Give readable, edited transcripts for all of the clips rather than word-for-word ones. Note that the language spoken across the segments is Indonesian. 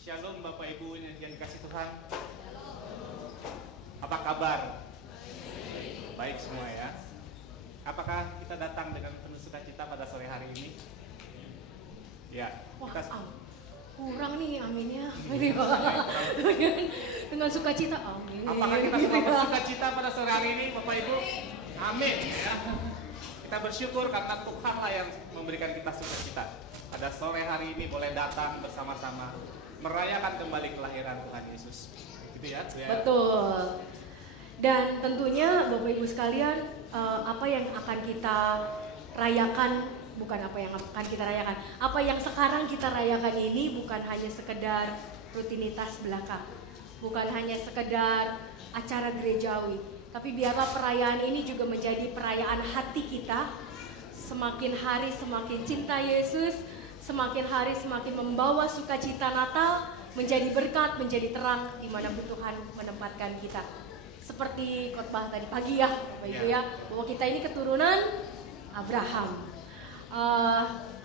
Shalom Bapak Ibu yang dikasih Tuhan. Apa kabar? Baik semua ya. Apakah kita datang dengan penuh sukacita pada sore hari ini? Ya. Wah, Kita... kurang nih aminnya. Dengan sukacita, amin. Apakah kita semua bersukacita pada sore hari ini, Bapak Ibu? Amin ya. Kita bersyukur karena Tuhanlah yang memberikan kita sukacita. Pada sore hari ini boleh datang bersama-sama merayakan kembali kelahiran Tuhan Yesus. Gitu ya? Betul. Dan tentunya Bapak Ibu sekalian, apa yang akan kita rayakan, bukan apa yang akan kita rayakan, apa yang sekarang kita rayakan ini bukan hanya sekedar rutinitas belaka, bukan hanya sekedar acara gerejawi, tapi biarlah perayaan ini juga menjadi perayaan hati kita. Semakin hari semakin cinta Yesus, semakin hari semakin membawa sukacita Natal, menjadi berkat, menjadi terang di mana Tuhan menempatkan kita. Seperti khotbah tadi pagi ya, Bapak Ibu ya, bahwa kita ini keturunan Abraham.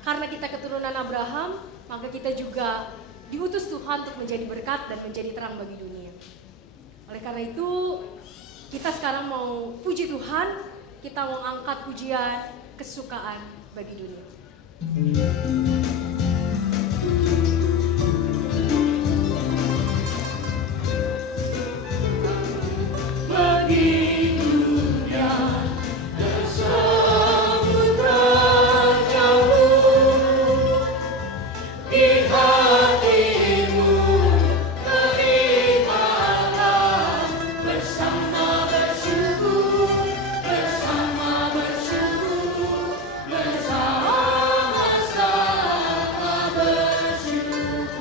Karena kita keturunan Abraham, maka kita juga diutus Tuhan untuk menjadi berkat dan menjadi terang bagi dunia. Oleh karena itu, kita sekarang mau puji Tuhan, kita mau angkat pujian kesukaan bagi dunia. Bagi dunia samudra jauh, di hatimu kenikmatan bersama bersyukur, bersama-sama bersyukur.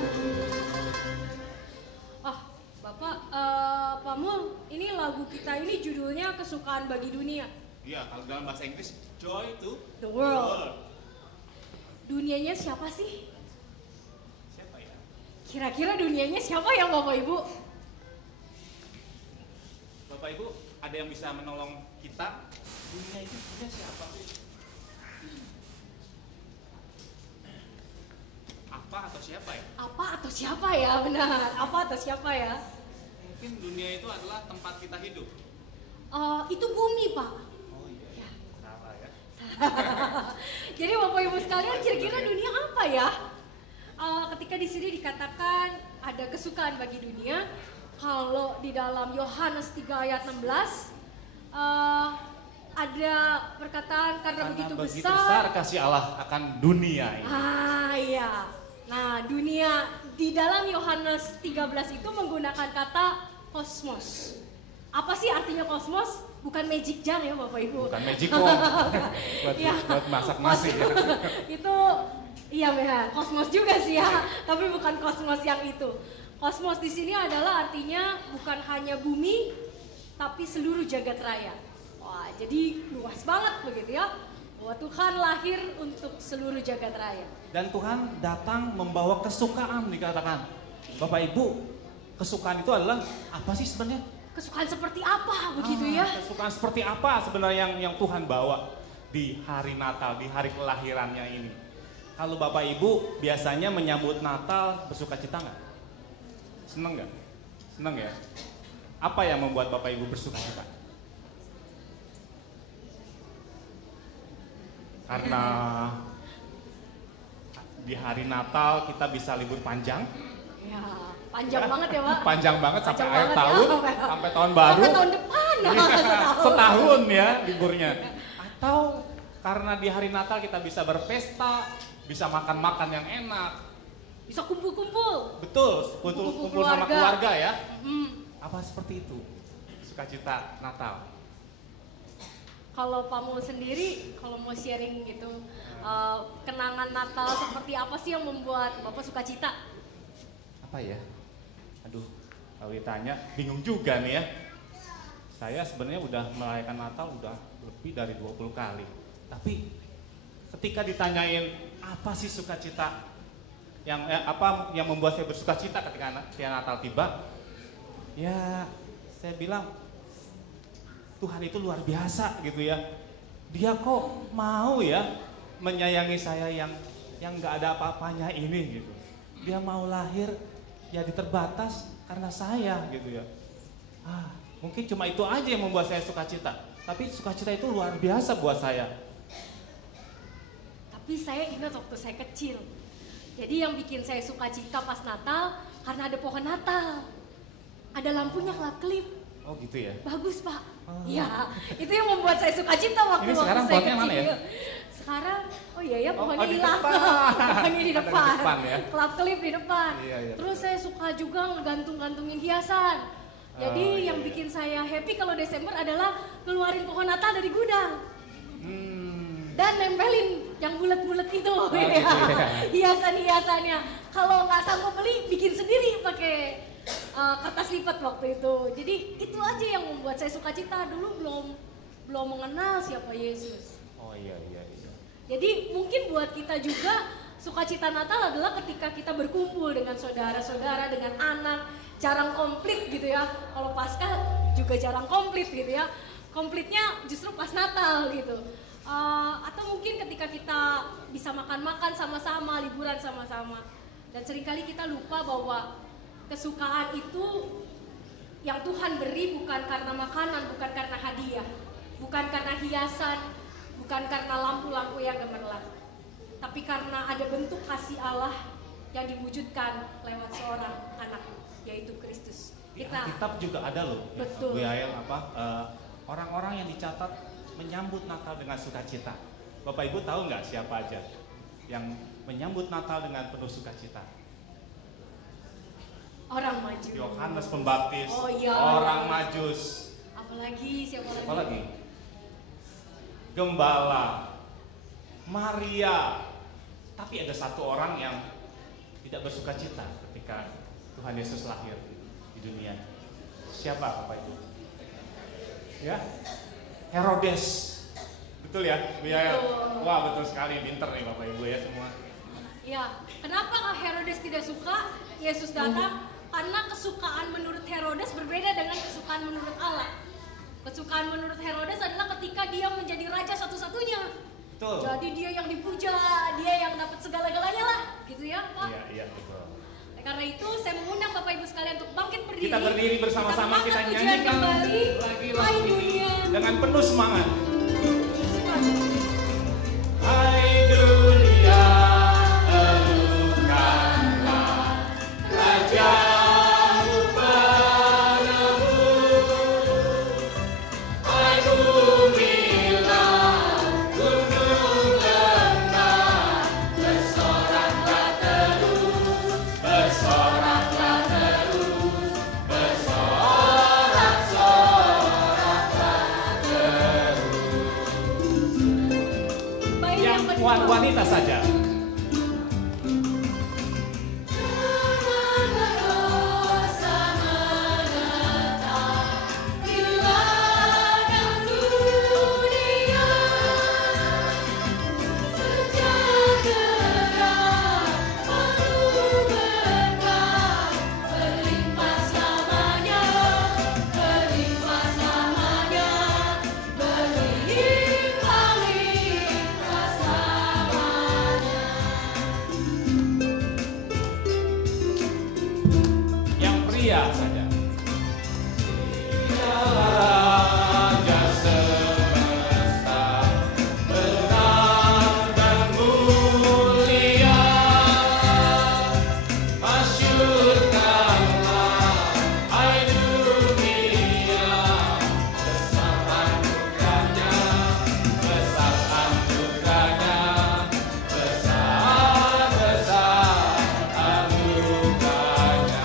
Bapak, Pak Mul, ini lagu kita ini judulnya Kesukaan Bagi Dunia. Iya, kalau dalam bahasa Inggris, Joy to The World. Dunianya siapa sih? Siapa ya? Kira-kira dunianya siapa ya Bapak Ibu? Bapak Ibu, ada yang bisa menolong kita? Dunia itu punya siapa sih? Apa atau siapa ya? Apa atau siapa ya? Benar, apa atau siapa ya? Mungkin dunia itu adalah tempat kita hidup. Itu bumi, Pak. Oh iya, salah ya. Jadi Bapak Ibu sekalian, kira-kira dunia apa ya? Ketika di sini dikatakan ada kesukaan bagi dunia, kalau di dalam Yohanes 3 ayat 16 ada perkataan karena begitu besar kasih Allah akan dunia ini. Iya. Nah, dunia di dalam Yohanes 13 itu menggunakan kata kosmos. Apa sih artinya kosmos? Bukan magic jar ya Bapak Ibu. Bukan magic wand. buat masak nasi ya. Itu iya benar, kosmos juga sih ya, tapi bukan kosmos yang itu. Kosmos di sini adalah artinya bukan hanya bumi, tapi seluruh jagat raya. Wah, jadi luas banget begitu ya. Bahwa Tuhan lahir untuk seluruh jagat raya. Dan Tuhan datang membawa kesukaan, dikatakan. Bapak Ibu, kesukaan itu adalah apa sih sebenarnya? Kesukaan seperti apa begitu ya? Kesukaan seperti apa sebenarnya yang Tuhan bawa di hari Natal, di hari kelahirannya ini? Kalau Bapak Ibu biasanya menyambut Natal bersukacita nggak? Seneng nggak? Seneng ya? Apa yang membuat Bapak Ibu bersukacita? Karena di hari Natal kita bisa libur panjang. Ya, panjang banget ya Pak. Panjang banget sampai Panjang akhir banget tahun, ya. sampai tahun baru. Sampai tahun depan. Setahun ya liburnya. Atau karena di hari Natal kita bisa berpesta, bisa makan-makan yang enak. Bisa kumpul-kumpul. Betul, kumpul sama keluarga ya. Apa seperti itu? Sukacita Natal. Kalau Pak Mul sendiri, kalau mau sharing gitu, kenangan Natal seperti apa sih yang membuat Bapak sukacita? Apa ya? Aduh, kalau ditanya bingung juga nih ya. Saya sebenarnya udah merayakan Natal udah lebih dari 20 kali. Tapi ketika ditanyain apa sih sukacita apa yang membuat saya bersukacita ketika Natal tiba, ya saya bilang Tuhan itu luar biasa gitu ya. Dia kok mau ya menyayangi saya yang nggak ada apa-apanya ini gitu. Dia mau lahir jadi terbatas karena saya gitu ya. Mungkin cuma itu aja yang membuat saya sukacita. Tapi sukacita itu luar biasa buat saya. Tapi saya ingat waktu saya kecil. Jadi yang bikin saya sukacita pas Natal karena ada pohon Natal. Ada lampunya kelap-kelip. Oh gitu ya. Bagus, Pak. Ya, itu yang membuat saya sukacita waktu Ini sekarang saya pohonnya kecil. mana ya? Sekarang, oh iya ya, pohonnya di hilang. depan. Pohonnya di Ada depan. di depan ya. Kelap-kelip di depan. Iya, iya. Terus saya suka juga ngegantung-gantungin hiasan. Jadi Oh, iya, yang iya. bikin saya happy kalau Desember adalah ngeluarin pohon Natal dari gudang. Dan nempelin yang bulat-bulat itu gitu ya. hiasan-hiasannya. Kalau nggak sanggup beli, bikin sendiri pakai kertas lipat waktu itu. Jadi itu aja yang membuat saya sukacita. Dulu belum mengenal siapa Yesus. Oh iya. Jadi mungkin buat kita juga sukacita Natal adalah ketika kita berkumpul dengan saudara-saudara, dengan anak, jarang komplit gitu ya. Kalau Paskah juga jarang komplit gitu ya. Komplitnya justru pas Natal gitu. Atau mungkin ketika kita bisa makan-makan sama-sama, liburan sama-sama. Dan seringkali kita lupa bahwa kesukaan itu yang Tuhan beri bukan karena makanan, bukan karena hadiah, bukan karena hiasan, bukan karena lampu-lampu yang gemerlap, tapi karena ada bentuk kasih Allah yang diwujudkan lewat seorang anak, yaitu Kristus. Di Alkitab juga ada loh. Betul. Bu Yael, orang-orang yang dicatat menyambut Natal dengan sukacita. Bapak Ibu tahu nggak siapa aja yang menyambut Natal dengan penuh sukacita? Orang Maju. Yohanes Pembaptis, Oh iya. orang Majus, Apalagi siapa lagi? apa lagi? Gembala, Maria. Tapi ada satu orang yang tidak bersukacita ketika Tuhan Yesus lahir di dunia. Siapa Bapak Ibu? Ya, Herodes. Betul ya, Bu Yael? Betul. Wah, betul sekali, pinter nih Bapak Ibu ya semua. Ya, kenapa Herodes tidak suka Yesus datang? Karena kesukaan menurut Herodes berbeda dengan kesukaan menurut Allah. Kesukaan menurut Herodes adalah ketika dia menjadi raja satu-satunya. Betul. Jadi dia yang dipuja, dia yang dapat segala-galanya lah, gitu ya, Pak. Iya, betul. Karena itu saya mengundang Bapak Ibu sekalian untuk bangkit berdiri. Kita berdiri bersama-sama, kita angkat pujian nyanyikan kembali. lagi Hai lagu dunia. ini dengan penuh semangat. Semangat. Hai dunia, elukanlah rajamu padamu. Hai bumilah, gunung lemah, bersoraklah terus, bersoraklah terus, bersorak-soraklah terus. Baik, Yang kedua. wanita saja. Yang pria saja. Raja semesta benar dan mulia, masyurkanlah hai dunia, besar anugerahnya, besar anugerahnya, besar anugerahnya.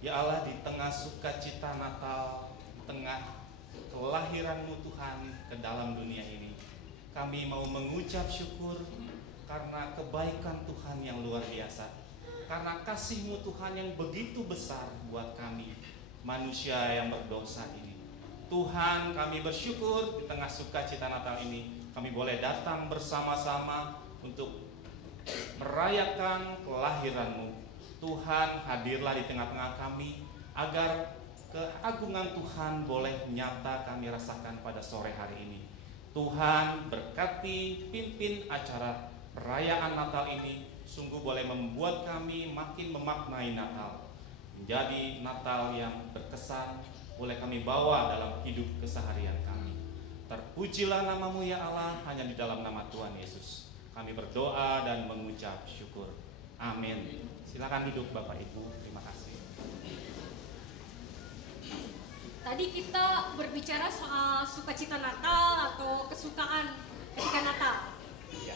Ya Allah, di tengah sukacita Natal, di tengah kelahiran-Mu Tuhan ke dalam dunia ini, kami mau mengucap syukur karena kebaikan Tuhan yang luar biasa, karena kasih-Mu Tuhan yang begitu besar buat kami, manusia yang berdosa ini. Tuhan, kami bersyukur di tengah sukacita Natal ini, kami boleh datang bersama-sama untuk merayakan kelahiran-Mu. Tuhan, hadirlah di tengah-tengah kami, agar keagungan Tuhan boleh nyata kami rasakan pada sore hari ini. Tuhan, berkati, pimpin acara perayaan Natal ini, sungguh boleh membuat kami makin memaknai Natal, menjadi Natal yang berkesan, boleh kami bawa dalam hidup keseharian kami. Terpujilah nama-Mu ya Allah, hanya di dalam nama Tuhan Yesus kami berdoa dan mengucap syukur. Amin. Silakan duduk Bapak Ibu, terima kasih. Tadi kita berbicara soal sukacita Natal atau kesukaan ketika Natal. Ya,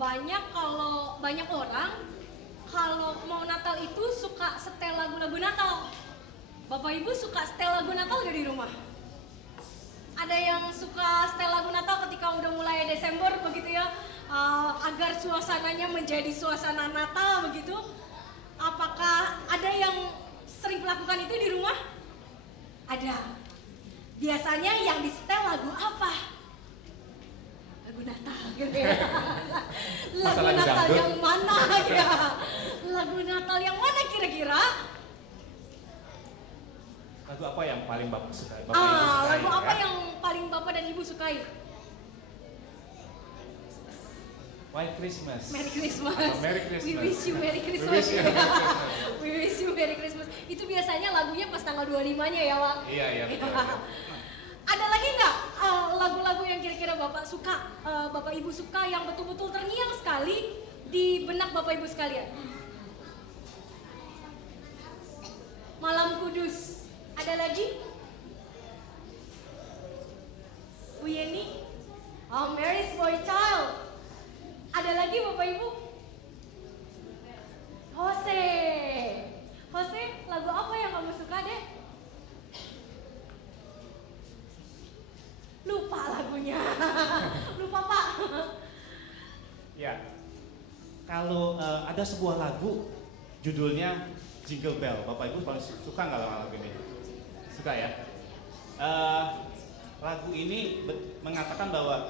banyak orang kalau mau Natal itu suka setel lagu-lagu Natal. Bapak Ibu suka setel lagu Natal gak di rumah? Ada yang suka setel lagu Natal ketika udah mulai Desember begitu ya, agar suasananya menjadi suasana Natal begitu. Apakah ada yang sering melakukan itu di rumah? Ada. Biasanya yang disetel lagu apa? Lagu Natal gitu ya. Lagu Natal yang mana ya? Lagu Natal yang mana kira-kira? Lagu apa yang paling Bapak sukai? Bapak Ibu sukai, Lagu apa ya? yang paling Bapak dan Ibu sukai? White Christmas. Merry Christmas. Atau Merry Christmas. We wish you Merry Christmas. We wish you Merry Christmas. We wish you Merry Christmas. Itu biasanya lagunya pas tanggal 25-nya ya, Wak? Iya, betul. Ada lagi nggak lagu-lagu yang kira-kira Bapak suka, Bapak Ibu suka yang betul-betul terngiang sekali di benak Bapak Ibu sekalian? Malam Kudus. Ada lagi? Bu Yeni? Oh, Mary's Boy Child. Ada lagi Bapak Ibu? Jose. Jose, lagu apa yang kamu suka deh? Lupa lagunya. Lupa Pak. Ya. Kalau ada sebuah lagu judulnya Jingle Bell, Bapak Ibu paling suka nggak lagu ini? Suka ya? Lagu ini mengatakan bahwa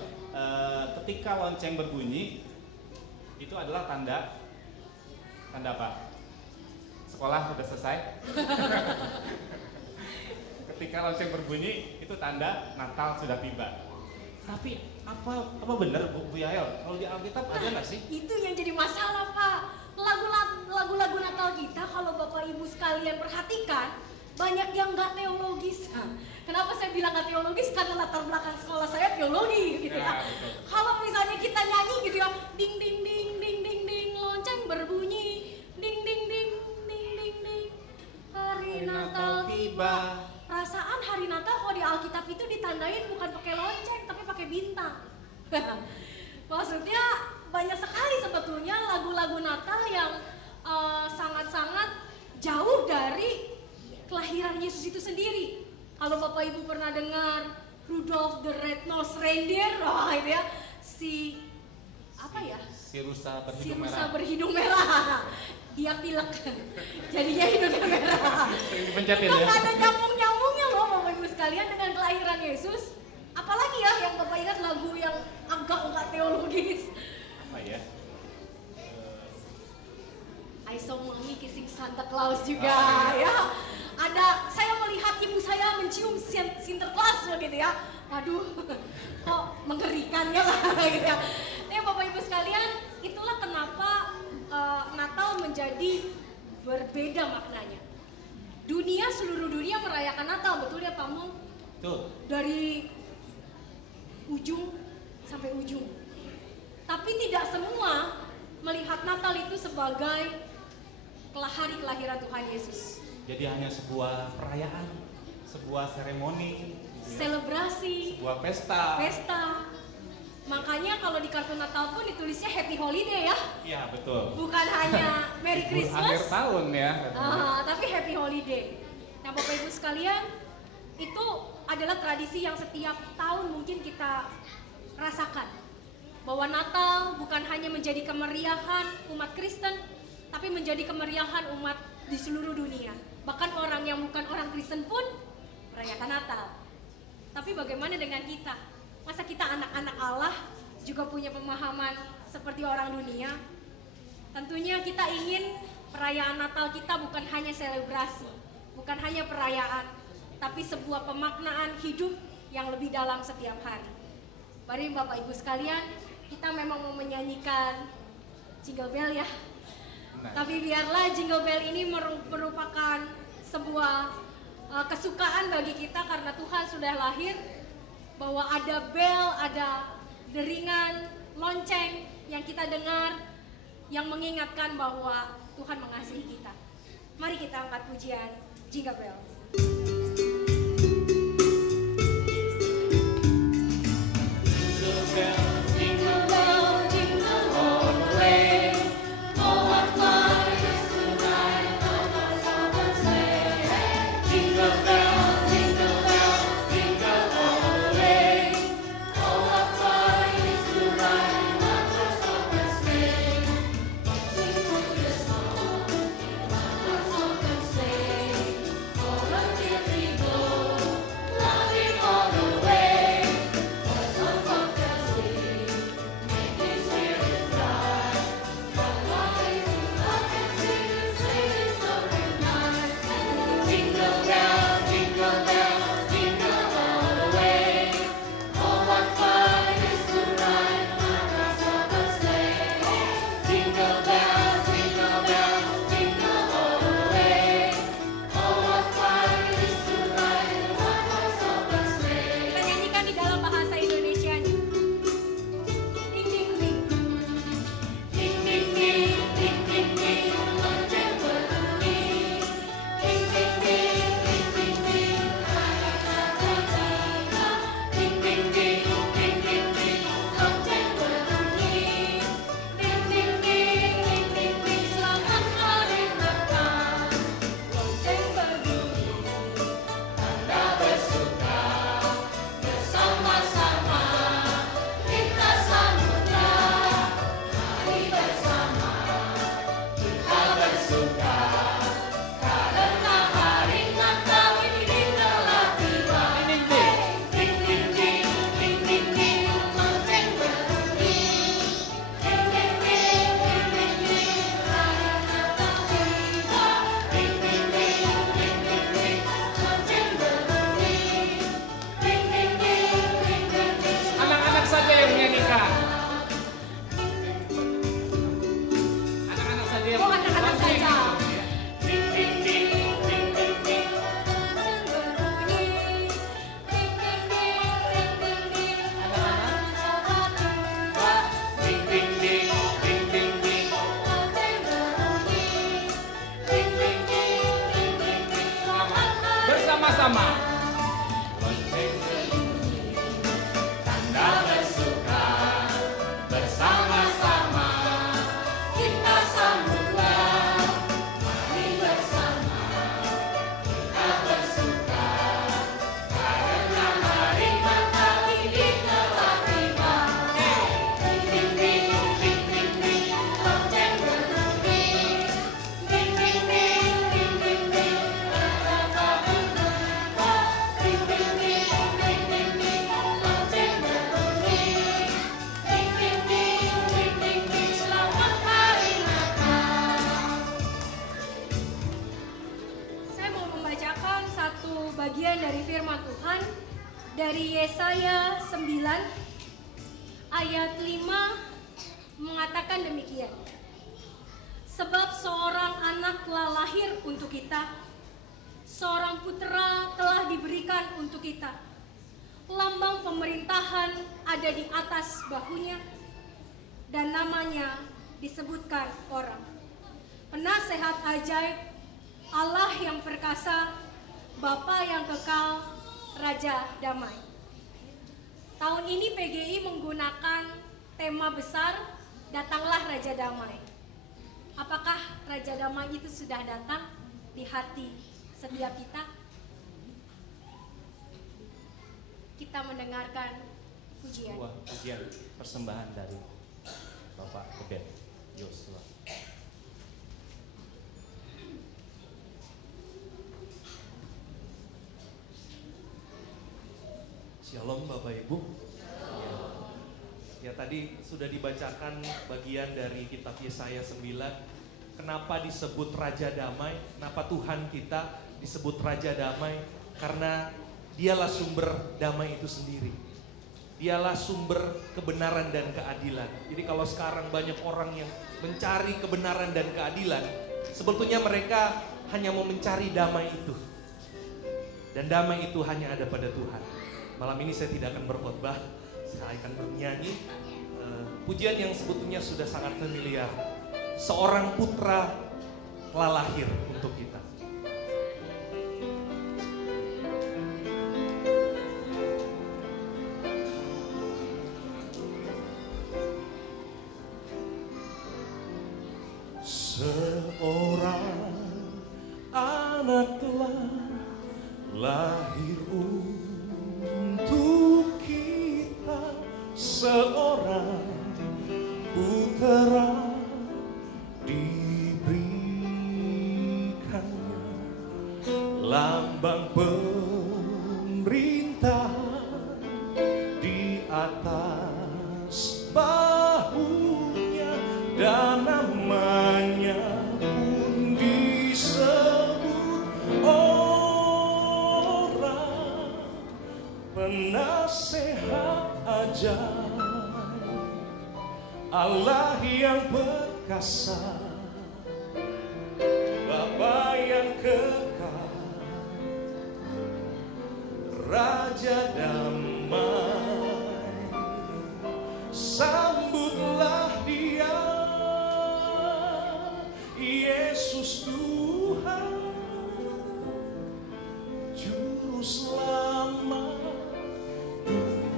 ketika lonceng berbunyi itu adalah tanda apa? Sekolah sudah selesai. Ketika lonceng berbunyi itu tanda Natal sudah tiba. Tapi apa benar Bu Yael? Kalau di Alkitab ada nggak sih? Itu yang jadi masalah Pak. Lagu-lagu Natal kita kalau Bapak Ibu sekalian perhatikan banyak yang nggak teologis. Kenapa saya bilang nggak teologis? Karena latar belakang sekolah saya teologi gitu ya. Kalau misalnya kita nyanyi gitu ya, ding ding ding ding ding ding, lonceng berbunyi, ding ding ding ding ding ding, hari Natal tiba. Perasaan hari Natal kalau di Alkitab itu ditandain bukan pakai lonceng tapi pakai bintang. Maksudnya banyak sekali sebetulnya lagu-lagu Natal yang sangat-sangat jauh dari kelahiran Yesus itu sendiri. Kalau Bapak Ibu pernah dengar Rudolph the Red-Nosed Reindeer, itu ya, si rusa si berhidung rusa merah. berhidung merah. Dia pilek, jadinya hidungnya merah. Sering dipencetin Itu ya. nggak ada nyambung-nyambungnya loh Bapak Ibu sekalian dengan kelahiran Yesus. Apalagi ya yang Bapak ingat lagu yang agak nggak teologis. Apa ya? I saw mommy kissing Santa Claus juga ya. ya. Ada, saya melihat ibu saya mencium Sinterklas gitu ya. Waduh, kok mengerikan ya lah gitu ya. Nah Bapak Ibu sekalian, itulah kenapa Natal menjadi berbeda maknanya. Seluruh dunia merayakan Natal, betul ya Pak Mung? Tuh. Dari ujung sampai ujung. Tapi tidak semua melihat Natal itu sebagai hari kelahiran Tuhan Yesus. Jadi hanya sebuah perayaan, sebuah seremoni, Selebrasi, sebuah pesta. Makanya kalau di kartu Natal pun ditulisnya Happy Holiday ya. Iya betul. Bukan hanya Merry Libur Christmas. akhir tahun ya. Tapi Happy Holiday. Nah Bapak Ibu sekalian, itu adalah tradisi yang setiap tahun mungkin kita rasakan. Bahwa Natal bukan hanya menjadi kemeriahan umat Kristen, tapi menjadi kemeriahan umat di seluruh dunia. Bahkan orang yang bukan orang Kristen pun merayakan Natal. Tapi bagaimana dengan kita? Masa kita anak-anak Allah juga punya pemahaman seperti orang dunia? Tentunya kita ingin perayaan Natal kita bukan hanya selebrasi, bukan hanya perayaan, tapi sebuah pemaknaan hidup yang lebih dalam setiap hari. Mari Bapak Ibu sekalian, kita memang mau menyanyikan Jingle Bell ya. Tapi biarlah Jingle Bell ini merupakan sebuah kesukaan bagi kita karena Tuhan sudah lahir, bahwa ada bel, ada deringan, lonceng yang kita dengar yang mengingatkan bahwa Tuhan mengasihi kita. Mari kita angkat pujian Jingle Bell. Dari Yesaya 9 ayat 5 mengatakan demikian. Sebab seorang anak telah lahir untuk kita, seorang putra telah diberikan untuk kita. Lambang pemerintahan ada di atas bahunya, dan namanya disebutkan orang. Penasehat ajaib, Allah yang perkasa, Bapa yang kekal, Raja Damai. Tahun ini PGI menggunakan tema besar, Datanglah Raja Damai. Apakah Raja Damai itu sudah datang di hati setiap kita. Kita mendengarkan pujian. Sebuah pujian persembahan dari Bapak Ebet Yosua. Shalom Bapak Ibu. Ya tadi sudah dibacakan bagian dari kitab Yesaya 9. Kenapa disebut Raja Damai? Kenapa Tuhan kita disebut Raja Damai? Karena Dialah sumber damai itu sendiri. Dialah sumber kebenaran dan keadilan. Jadi kalau sekarang banyak orang yang mencari kebenaran dan keadilan, sebetulnya mereka hanya mau mencari damai itu. Dan damai itu hanya ada pada Tuhan. Malam ini saya tidak akan berkhotbah, saya akan bernyanyi pujian yang sebetulnya sudah sangat familiar. Seorang putra telah lahir untuk kita. Seorang anak telah lahir untuk kita, seorang putra diberikannya, lambang pemerintahan di atas bahunya, dan namanya pun disebut orang penasehat ajaib, Allah yang perkasa, Bapa yang kekal, Raja damai. Sambutlah Dia, Yesus Tuhan, Juru Selamat dunia.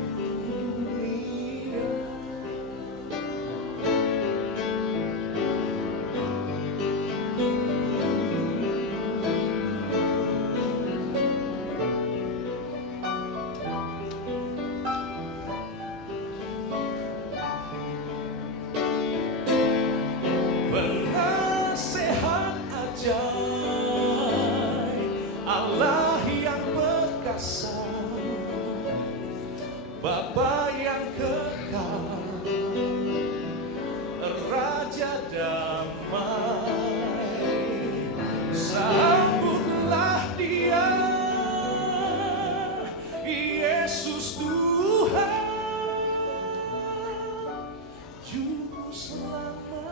Penasehat ajaib, Allah yang perkasa, Bapa yang kekal, Raja damai. Sambutlah Dia, Yesus Tuhan, Juru Selamat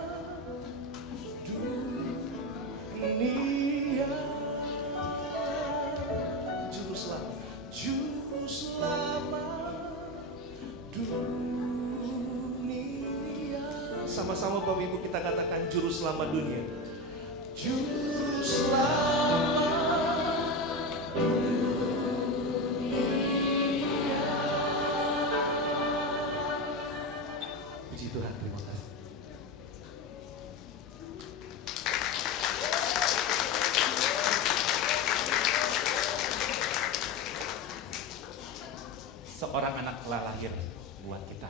dunia. Juru Selamat, Juru Selamat dunia. Sama-sama Bapak Ibu kita katakan Juru Selamat dunia. Juru Selamat dunia. Puji Tuhan, terima kasih. Seorang anak telah lahir buat kita.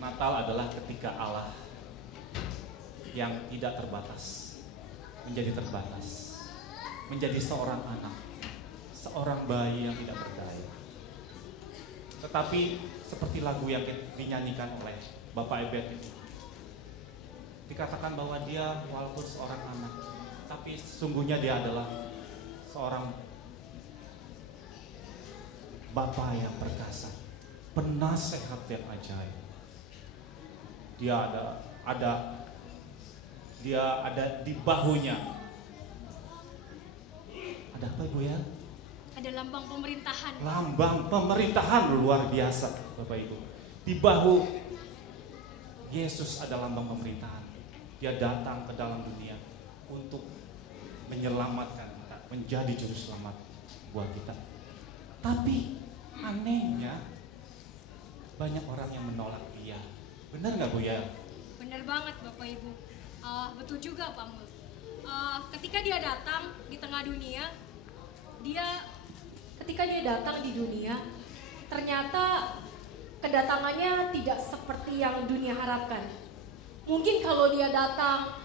Natal adalah ketika Allah yang tidak terbatas menjadi terbatas, menjadi seorang anak, seorang bayi yang tidak berdaya. Tetapi seperti lagu yang dinyanyikan oleh Bapak Ebet itu, dikatakan bahwa dia walaupun seorang anak, tapi sesungguhnya dia adalah seorang Bapa yang perkasa, penasehat yang ajaib. Dia ada di bahunya. Ada apa Ibu ya? Ada lambang pemerintahan. Lambang pemerintahan luar biasa Bapak Ibu. Di bahu Yesus ada lambang pemerintahan. Dia datang ke dalam dunia untuk menyelamatkan kita, menjadi juru selamat buat kita. Tapi anehnya banyak orang yang menolak Dia. Benar nggak Bu ya? Benar banget Bapak Ibu. Betul juga Pak Mul. Ketika dia datang di tengah dunia, ketika dia datang di dunia, ternyata kedatangannya tidak seperti yang dunia harapkan. Mungkin kalau dia datang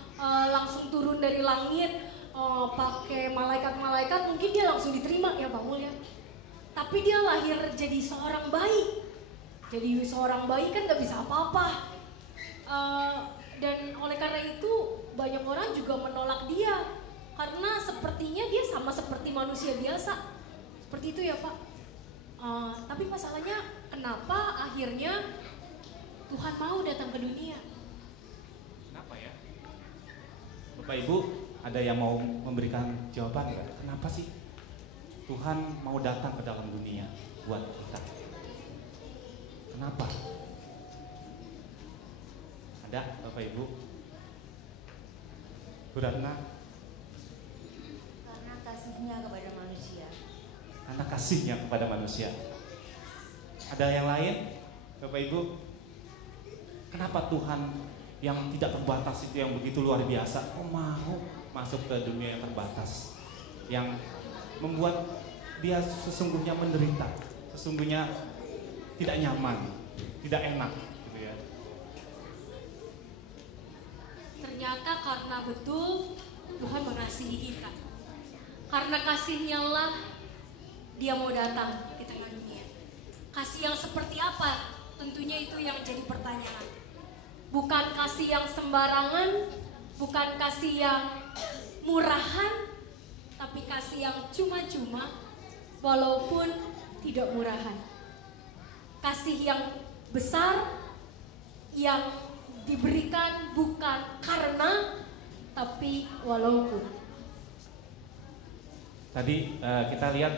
langsung turun dari langit, pakai malaikat-malaikat, mungkin dia langsung diterima ya Pak Mul ya. Tapi dia lahir jadi seorang bayi. Jadi seorang bayi kan gak bisa apa-apa. Dan oleh karena itu banyak orang juga menolak dia. Karena sepertinya dia sama seperti manusia biasa. Seperti itu ya Pak. Tapi masalahnya kenapa akhirnya Tuhan mau datang ke dunia? Kenapa ya? Bapak Ibu, ada yang mau memberikan jawaban nggak? Kenapa sih Tuhan mau datang ke dalam dunia buat kita? Kenapa? Ada Bapak Ibu? Bu Ratna? Karena kasihnya kepada manusia. Karena kasihnya kepada manusia. Ada yang lain Bapak Ibu? Kenapa Tuhan yang tidak terbatas itu, yang begitu luar biasa, mau masuk ke dunia yang terbatas, yang membuat dia sesungguhnya menderita, sesungguhnya tidak nyaman, tidak enak gitu ya. Ternyata karena betul Tuhan mengasihi kita. Karena kasihnya lah dia mau datang di tengah dunia. Kasih yang seperti apa? Tentunya itu yang jadi pertanyaan. Bukan kasih yang sembarangan, bukan kasih yang murahan, tapi kasih yang cuma-cuma walaupun tidak murahan. Kasih yang besar yang diberikan bukan karena, tapi walaupun. Tadi kita lihat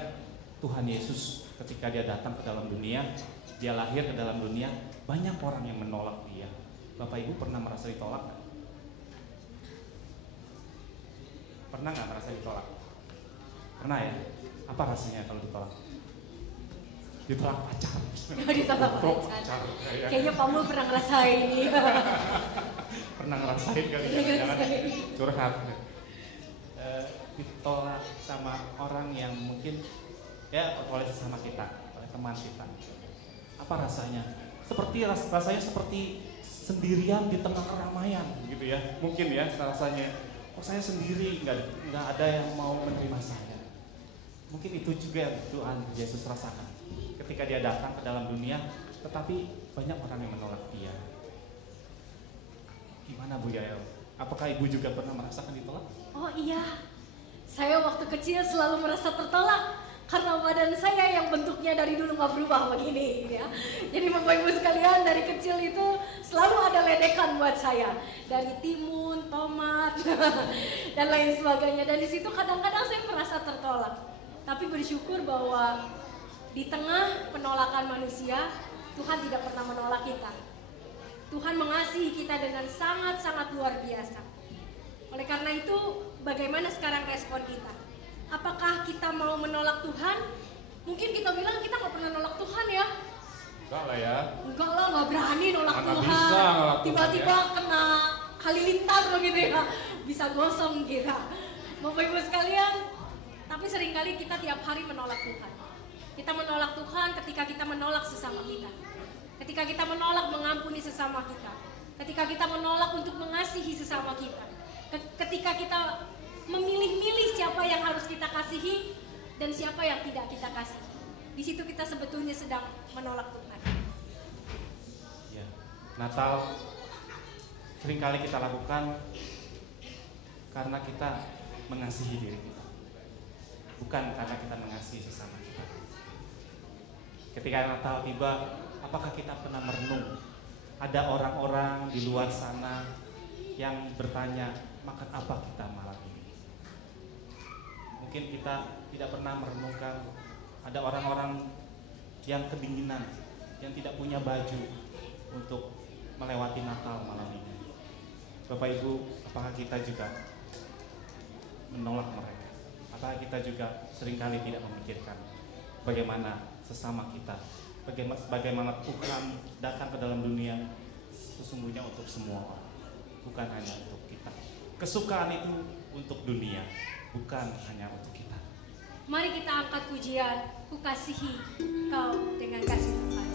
Tuhan Yesus ketika dia datang ke dalam dunia, dia lahir ke dalam dunia, banyak orang yang menolak dia. Bapak Ibu pernah merasa ditolak nggak? Pernah nggak merasa ditolak? Pernah ya? Apa rasanya kalau ditolak? Ditolak pacar. Ditolak pacar. Kayaknya Pak Mul pernah ngerasain ini. Pernah ngerasain kali ya? Jangan curhat. Ditolak sama orang yang mungkin ya oleh sesama kita, oleh teman kita. Apa rasanya? Rasanya seperti sendirian di tengah keramaian gitu ya. Mungkin ya rasanya, kok saya sendiri, nggak ada yang mau menerima saya. Mungkin itu juga yang Tuhan Yesus rasakan ketika dia datang ke dalam dunia, tetapi banyak orang yang menolak dia. Gimana Bu Yael? Apakah Ibu juga pernah merasakan ditolak? Oh iya, saya waktu kecil selalu merasa tertolak karena badan saya yang bentuknya dari dulu nggak berubah begini ya. Jadi Bapak Ibu sekalian, dari kecil itu selalu ada ledekan buat saya, dari timun, tomat dan lain sebagainya. Dan di situ kadang-kadang saya merasa tertolak. Tapi bersyukur bahwa di tengah penolakan manusia, Tuhan tidak pernah menolak kita. Tuhan mengasihi kita dengan sangat-sangat luar biasa. Oleh karena itu, bagaimana sekarang respon kita? Apakah kita mau menolak Tuhan? Mungkin kita bilang kita nggak pernah nolak Tuhan ya. Enggak lah ya. Enggak lah, nggak berani nolak Mana Tuhan. bisa nolak Tuhan, Tiba-tiba ya? kena halilintar begitu ya. Bisa gosong kita. Bapak Ibu sekalian, tapi seringkali kita tiap hari menolak Tuhan. Kita menolak Tuhan ketika kita menolak sesama kita. Ketika kita menolak mengampuni sesama kita. Ketika kita menolak untuk mengasihi sesama kita. Ketika kita memilih-milih siapa yang harus kita kasihi dan siapa yang tidak kita kasih. Di situ kita sebetulnya sedang menolak Tuhan. Ya, Natal seringkali kita lakukan karena kita mengasihi diri kita, bukan karena kita mengasihi sesama kita. Ketika Natal tiba, apakah kita pernah merenung? Ada orang-orang di luar sana yang bertanya, makan apa kita malam ini? Mungkin kita tidak pernah merenungkan ada orang-orang yang kedinginan, yang tidak punya baju untuk melewati Natal malam ini. Bapak Ibu, apakah kita juga menolak mereka? Apakah kita juga seringkali tidak memikirkan bagaimana sesama kita, bagaimana Tuhan datang ke dalam dunia sesungguhnya untuk semua orang, bukan hanya untuk kita. kesukaan itu untuk dunia, bukan hanya untuk kita. Mari kita angkat pujian, ku kasihi kau dengan kasih Tuhan.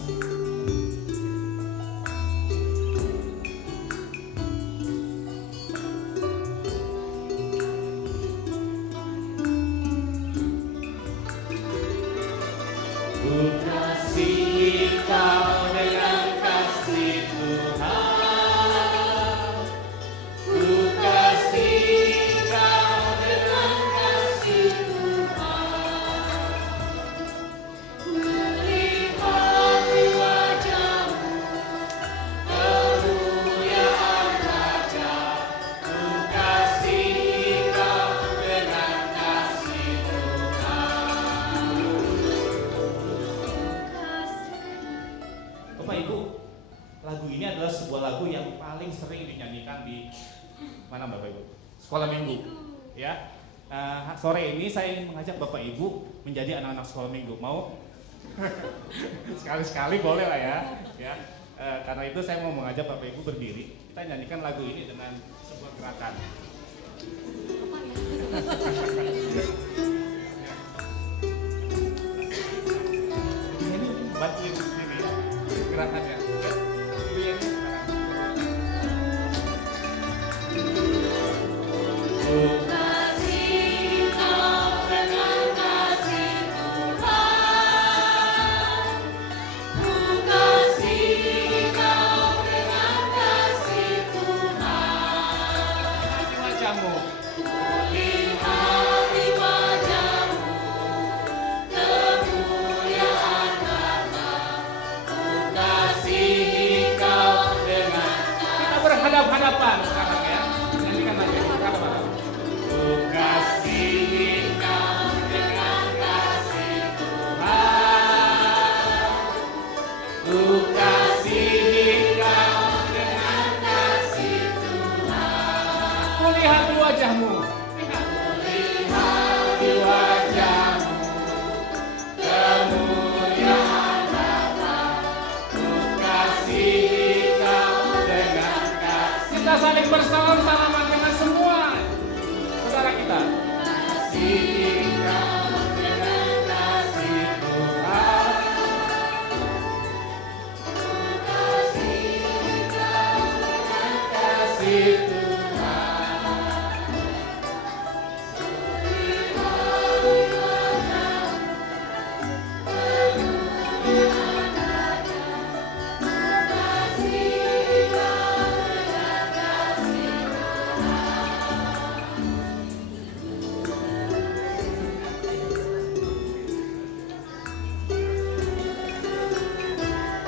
Ku kasihi kau dengan kasih Tuhan. Ku kasihi kau dengan kasih Tuhan. Melihat di wajahmu kemuliaan Raja. Ku kasihi kau dengan kasih Tuhan. Bapak Ibu, lagu ini adalah sebuah lagu yang paling sering dinyanyikan di mana Bapak Ibu? Sekolah Minggu. Ya. Sore ini saya ingin mengajak Bapak Ibu menjadi anak-anak sekolah Minggu. Mau? Sekali-sekali boleh lah ya. Ya. Karena itu saya mau mengajak Bapak Ibu berdiri. Kita nyanyikan lagu ini dengan sebuah gerakan. Ini bantuin sini gerakannya. Iya, Ku kasihi kau dengan kasih Tuhan. Ku kasihi kau dengan kasih Tuhan. Di wajahmu. Lihat di wajahmu kemuliaan Bapa. Ku kasihi kau dengan kasih. Kita berhadap-hadapan sekarang ya. Nyanyikan lagi. Ku kasihi kau dengan kasih Tuhan. Ku kasihi kau dengan kasih Tuhan. Ku lihat di wajahmu. Lihat di wajahmu kemuliaan Bapa. Ku kasihi kau dengan kasih. Kita saling bersalam-salaman dengan semua saudara kita. Kasihi kau dengan kasih Tuhan. Ku kasihi kau dengan kasih Tuhan.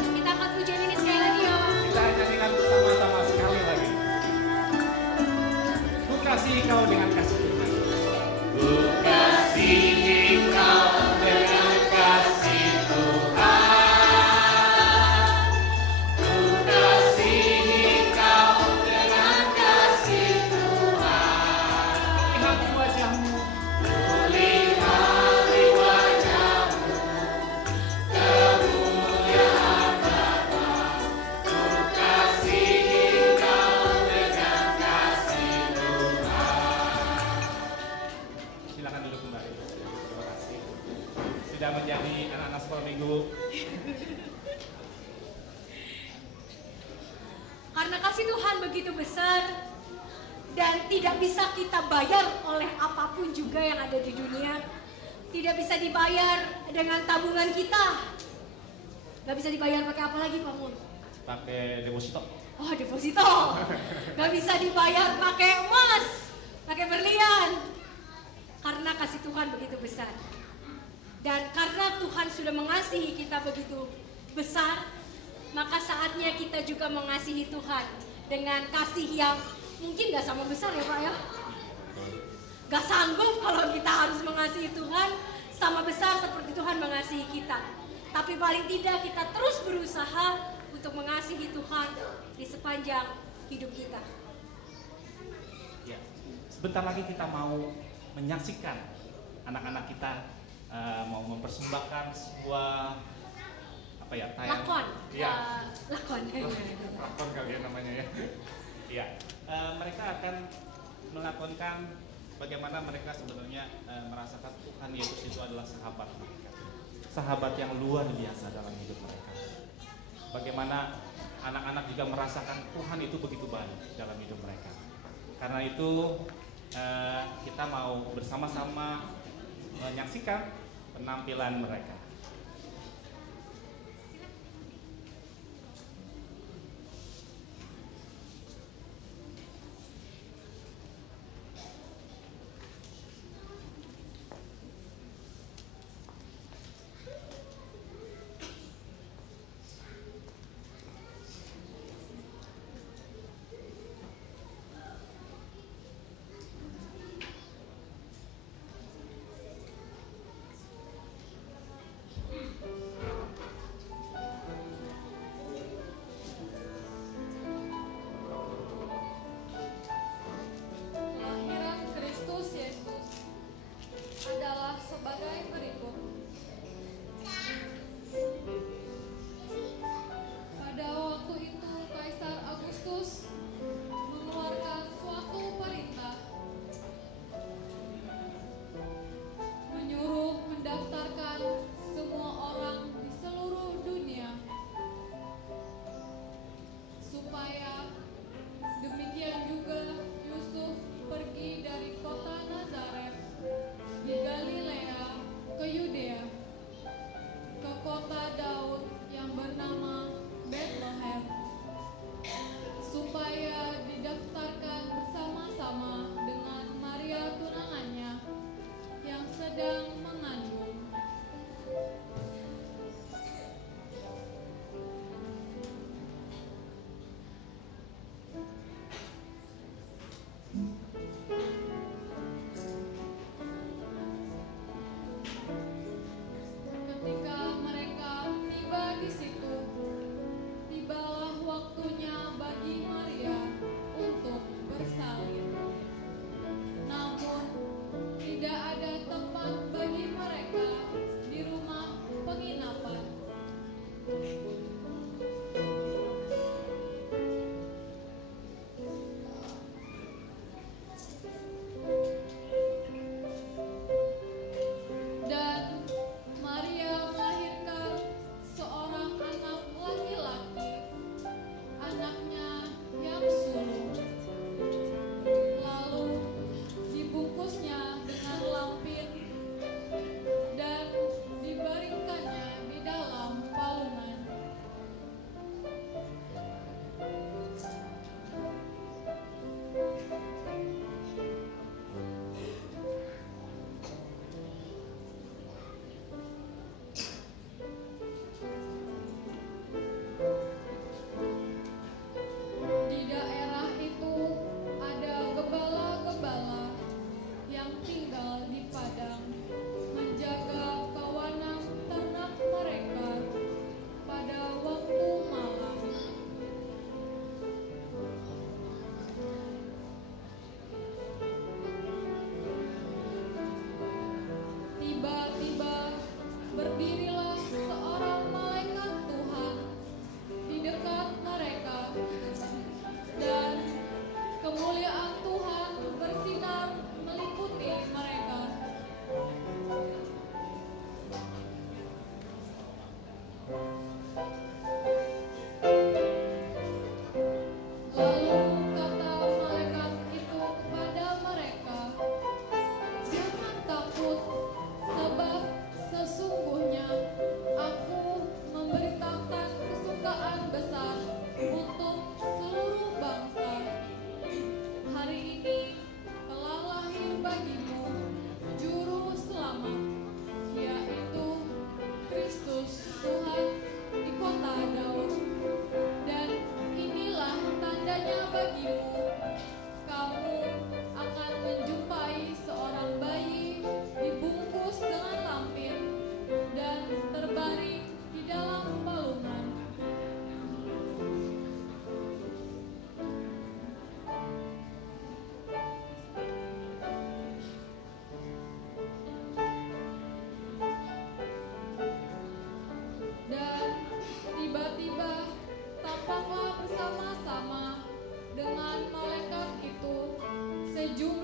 Kita angkat pujian ini sekali lagi ya. Kita nyanyikan sama-sama sekali lagi. Ku kasihi kau dengan kasih Tuhan. Ku kasihi kau dengan kasih Tuhan. Ku kasihi kau dengan kasih Tuhan. Lihat di wajahmu. Lihat di wajahmu kemuliaan Bapa. Ku kasihi kau dengan kasih Tuhan. Silakan duduk kembali. Terima kasih sudah menjadi anak-anak sekolah minggu. Karena kasih Tuhan begitu besar dan tidak bisa kita bayar oleh apapun juga yang ada di dunia. Tidak bisa dibayar dengan tabungan kita. Gak bisa dibayar pakai apa lagi Pak Mun? Pakai deposito. Oh deposito. Gak bisa dibayar pakai emas, pakai berlian. Karena kasih Tuhan begitu besar. Dan karena Tuhan sudah mengasihi kita begitu besar, maka saatnya kita juga mengasihi Tuhan dengan kasih yang mungkin gak sama besar ya Pak ya. Gak sanggup kalau kita harus mengasihi Tuhan sama besar seperti Tuhan mengasihi kita. Tapi paling tidak kita terus berusaha untuk mengasihi Tuhan di sepanjang hidup kita. Ya, sebentar lagi kita mau menyaksikan anak-anak kita mau mempersembahkan sebuah apa ya, tayang Lakon. ya, Lakon. lakon kali ya namanya ya. Iya, mereka akan melakonkan bagaimana mereka sebenarnya merasakan Tuhan Yesus itu adalah sahabat mereka, sahabat yang luar biasa dalam hidup mereka. Bagaimana anak-anak juga merasakan Tuhan itu begitu baik dalam hidup mereka. Karena itu kita mau bersama-sama menyaksikan penampilan mereka.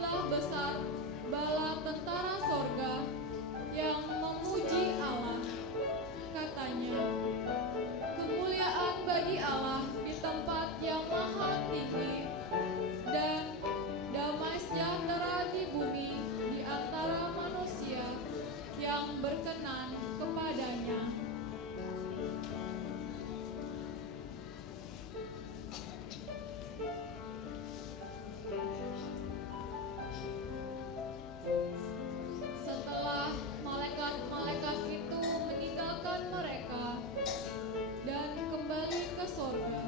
Begitulah besar bala tentara sorga yang memuji Allah. Katanya, kemuliaan bagi Allah di tempat yang maha tinggi, dan damai sejahtera di bumi di antara manusia yang berkenan kepadanya. Setelah malaikat-malaikat itu meninggalkan mereka dan kembali ke sorga,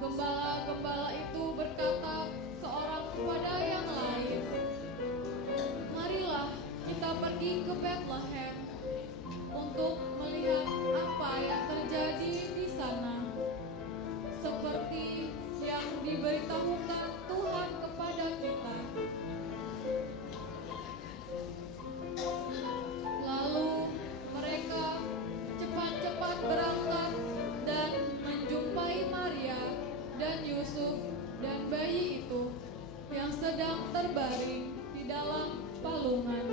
gembala-gembala itu berkata seorang kepada yang lain, "Marilah kita pergi ke Bethlehem untuk melihat apa yang terjadi di sana, seperti yang diberitahukan Tuhan kepada kita." Lalu mereka cepat-cepat berangkat dan menjumpai Maria dan Yusuf dan bayi itu yang sedang terbaring di dalam palungan.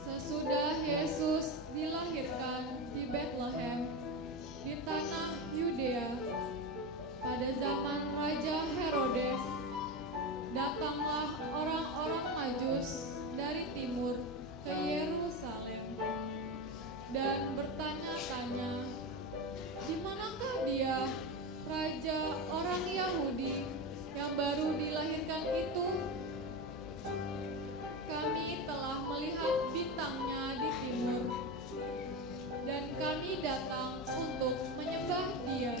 Sesudah Yesus dilahirkan di Bethlehem di tanah Yudea pada zaman Raja Herodes, datanglah orang-orang Majus dari timur ke Yerusalem dan bertanya-tanya, "Di manakah dia, Raja orang Yahudi yang baru dilahirkan itu? Kami telah melihat bintangnya di timur, dan kami datang untuk menyembah dia."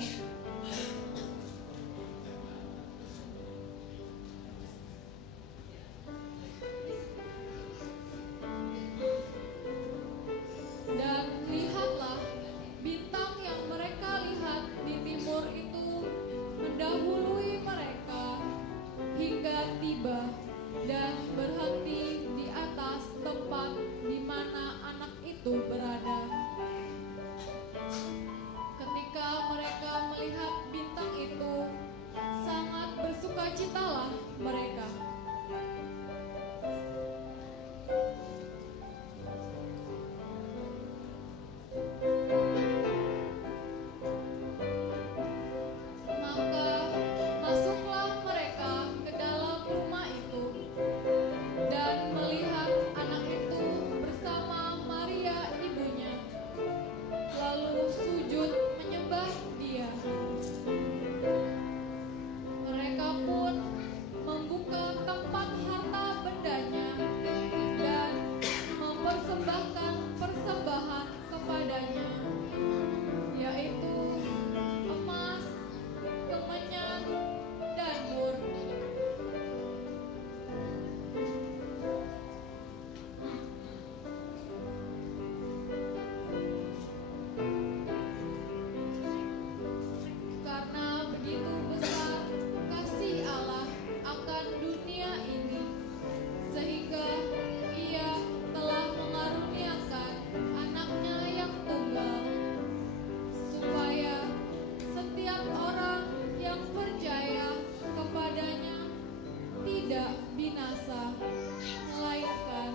Dan lihatlah, bintang yang mereka lihat di timur itu mendahului mereka hingga tiba dan berhenti di atas tempat di mana anak itu berada. Ketika mereka melihat bintang itu, sangat bersukacitalah mereka. Maka masuklah mereka ke dalam rumah itu dan melihat anak itu bersama Maria ibunya, lalu sujud menyembah dia. Mereka pun membuka tempat harta bendanya dan mempersembahkan persembahan kepadanya, yaitu emas, kemenyan, dan mur. Karena begitu besar kasih Allah akan dunia ini, sehingga Ia telah mengaruniakan anaknya yang tunggal, supaya setiap orang yang percaya kepadanya tidak binasa, melainkan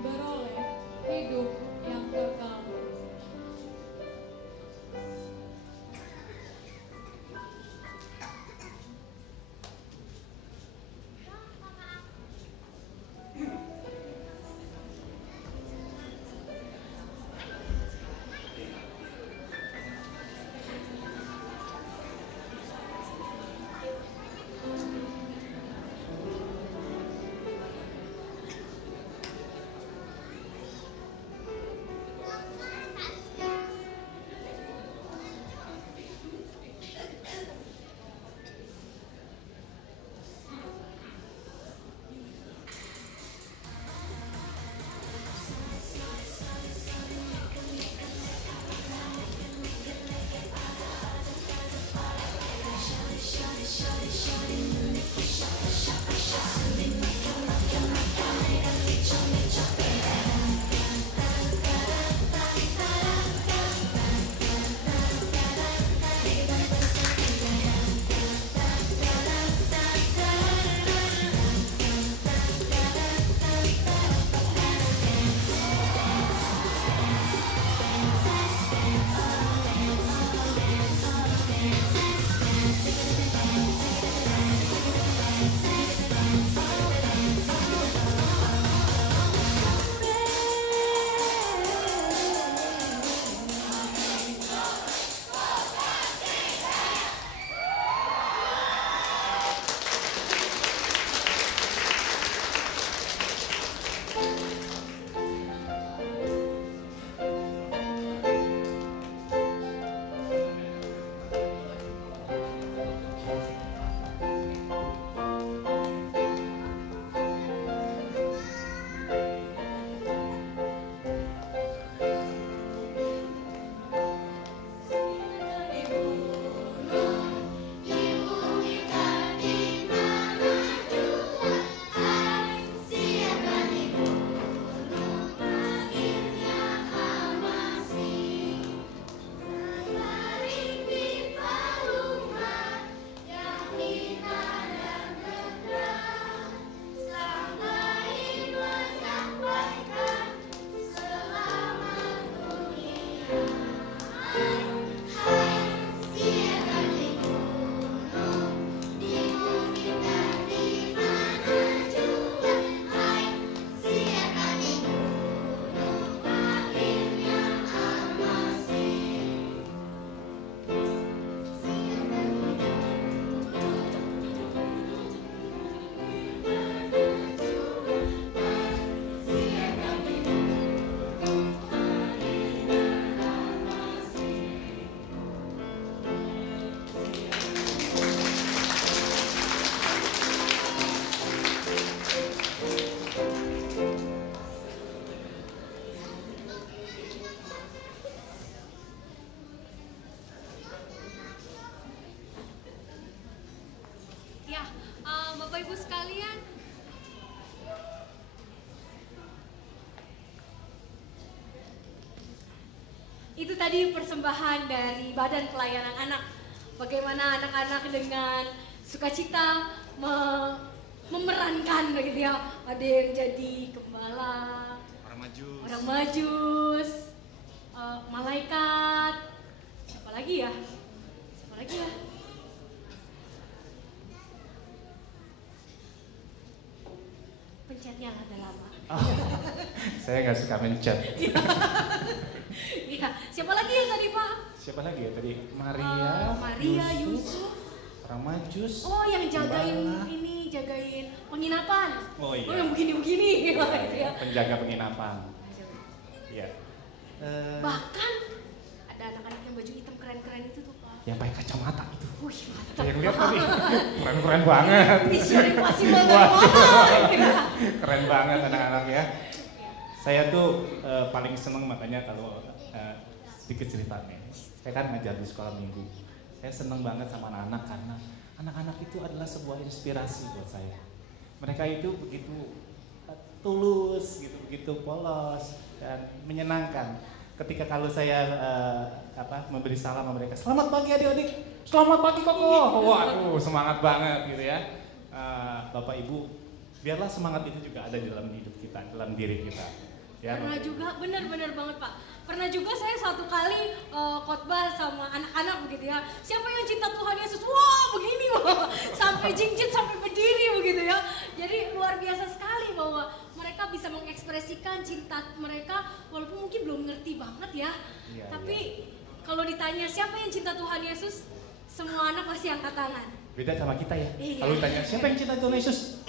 beroleh hidup yang kekal. itu tadi persembahan dari Badan Pelayanan Anak. Bagaimana anak-anak dengan sukacita memerankan begitu ya. Ada yang jadi gembala, orang majus, malaikat. Siapa lagi ya? Pencetnya ada lama. Saya nggak suka mencet. Ya, siapa lagi yang tadi Pak? Siapa lagi ya tadi? Maria, Yusuf. Orang majus. Oh, yang jagain gembala. jagain penginapan. Oh iya. yang begini-begini gitu ya. Penjaga penginapan. Iya. Bahkan ada anak-anak yang baju hitam keren-keren itu tuh Pak. Yang pakai kacamata itu. Wih, mantap. Saya yang lihat tadi. Keren banget. Mission Impossible Keren banget anak-anak ya. Saya tuh paling seneng makanya kalau sedikit ceritanya. Saya kan ngajar di sekolah minggu. Saya seneng banget sama anak-anak karena anak-anak itu adalah sebuah inspirasi buat saya. Mereka itu begitu tulus, begitu polos dan menyenangkan. Ketika kalau saya memberi salam sama mereka, selamat pagi adik-adik, selamat pagi koko. Waduh, semangat banget gitu ya. Bapak Ibu, biarlah semangat itu juga ada di dalam hidup kita, dalam diri kita. Ya, pernah juga, benar-benar banget Pak. Pernah juga saya suatu kali khotbah sama anak-anak begitu ya. Siapa yang cinta Tuhan Yesus? Wah begini wah. Sampai jinjit, sampai berdiri begitu ya. Jadi luar biasa sekali bahwa mereka bisa mengekspresikan cinta mereka walaupun mungkin belum ngerti banget ya. Tapi kalau ditanya siapa yang cinta Tuhan Yesus, semua anak pasti angkat tangan. Beda sama kita ya. Iya. Kalau ditanya siapa yang cinta Tuhan Yesus?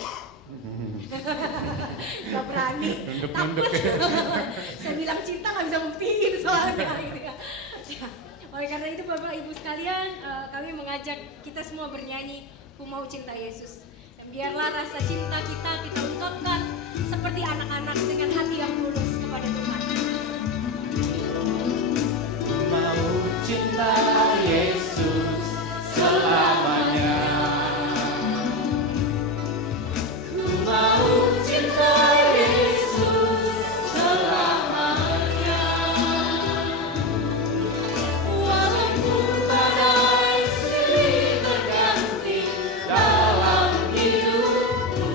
Gak berani, takut. Saya bilang cinta gak bisa buktiin soalnya gitu ya. Oleh karena itu Bapak Ibu sekalian, kami mengajak kita semua bernyanyi Ku Mau Cinta Yesus. Dan biarlah rasa cinta kita ungkapkan seperti anak-anak dengan hati yang tulus kepada Tuhan. Mau cinta Yesus selamanya. Mau cinta Yesus selamanya. Walaupun badai silih berganti dalam hidupku,